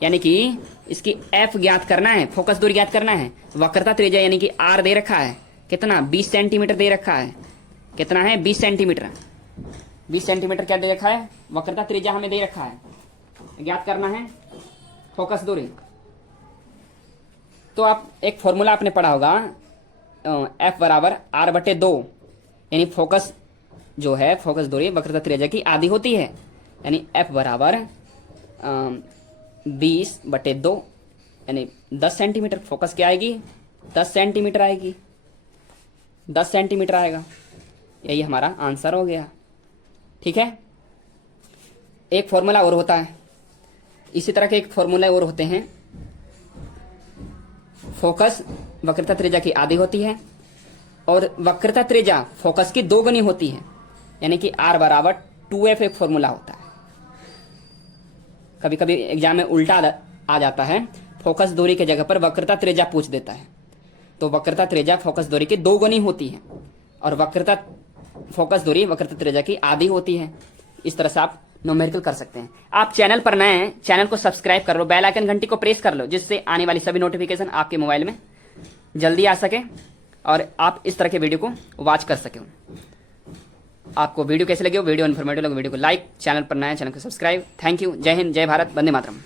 यानी कि इसकी f ज्ञात करना है, फोकस दूरी ज्ञात करना है। वक्रता त्रिज्या यानी कि r दे रखा है, कितना, 20 सेंटीमीटर दे रखा है। कितना है, 20 सेंटीमीटर। 20 सेंटीमीटर क्या दे रखा है, वक्रता त्रिज्या हमें दे रखा है, ज्ञात करना है फोकस दूरी। तो आप एक फॉर्मूला आपने पढ़ा होगा, f बराबर r/2, यानी फोकस जो है, फोकस दूरी वक्रता त्रिज्या की आधी होती है। यानी f बराबर 20/2 यानी 10 सेंटीमीटर। फोकस क्या आएगी, 10 सेंटीमीटर आएगी, 10 सेंटीमीटर आएगा। यही हमारा आंसर हो गया, ठीक है। एक फॉर्मूला और होता है, इसी तरह के एक फॉर्मूला और होते हैं। फोकस वक्रता त्रिज्या की आधी होती है और वक्रता त्रिज्या फोकस की 2 गुनी होती है, यानी कि r बराबर 2f एक फॉर्मूला होता है। कभी कभी एग्जाम में उल्टा आ जाता है, फोकस दूरी के जगह पर वक्रता त्रिज्या पूछ देता है। तो वक्रता त्रिज्या फोकस दूरी की 2 गुनी होती है और फोकस दूरी वक्रता त्रिज्या की आधी होती है। इस तरह से आप न्यूमेरिकल कर सकते हैं। आप चैनल पर नए हैं, चैनल को सब्सक्राइब कर लो, बेल आइकन घंटी को प्रेस कर लो, जिससे आने वाली सभी नोटिफिकेशन आपके मोबाइल में जल्दी आ सके और आप इस तरह के वीडियो को वॉच कर सकें। आपको वीडियो कैसे लगे, वीडियो इन्फॉर्मेटिव लगे, वीडियो को लाइक, चैनल पर नए चैनल को सब्सक्राइब। Thank you. जय हिंद, जय भारत, वंदे मातरम।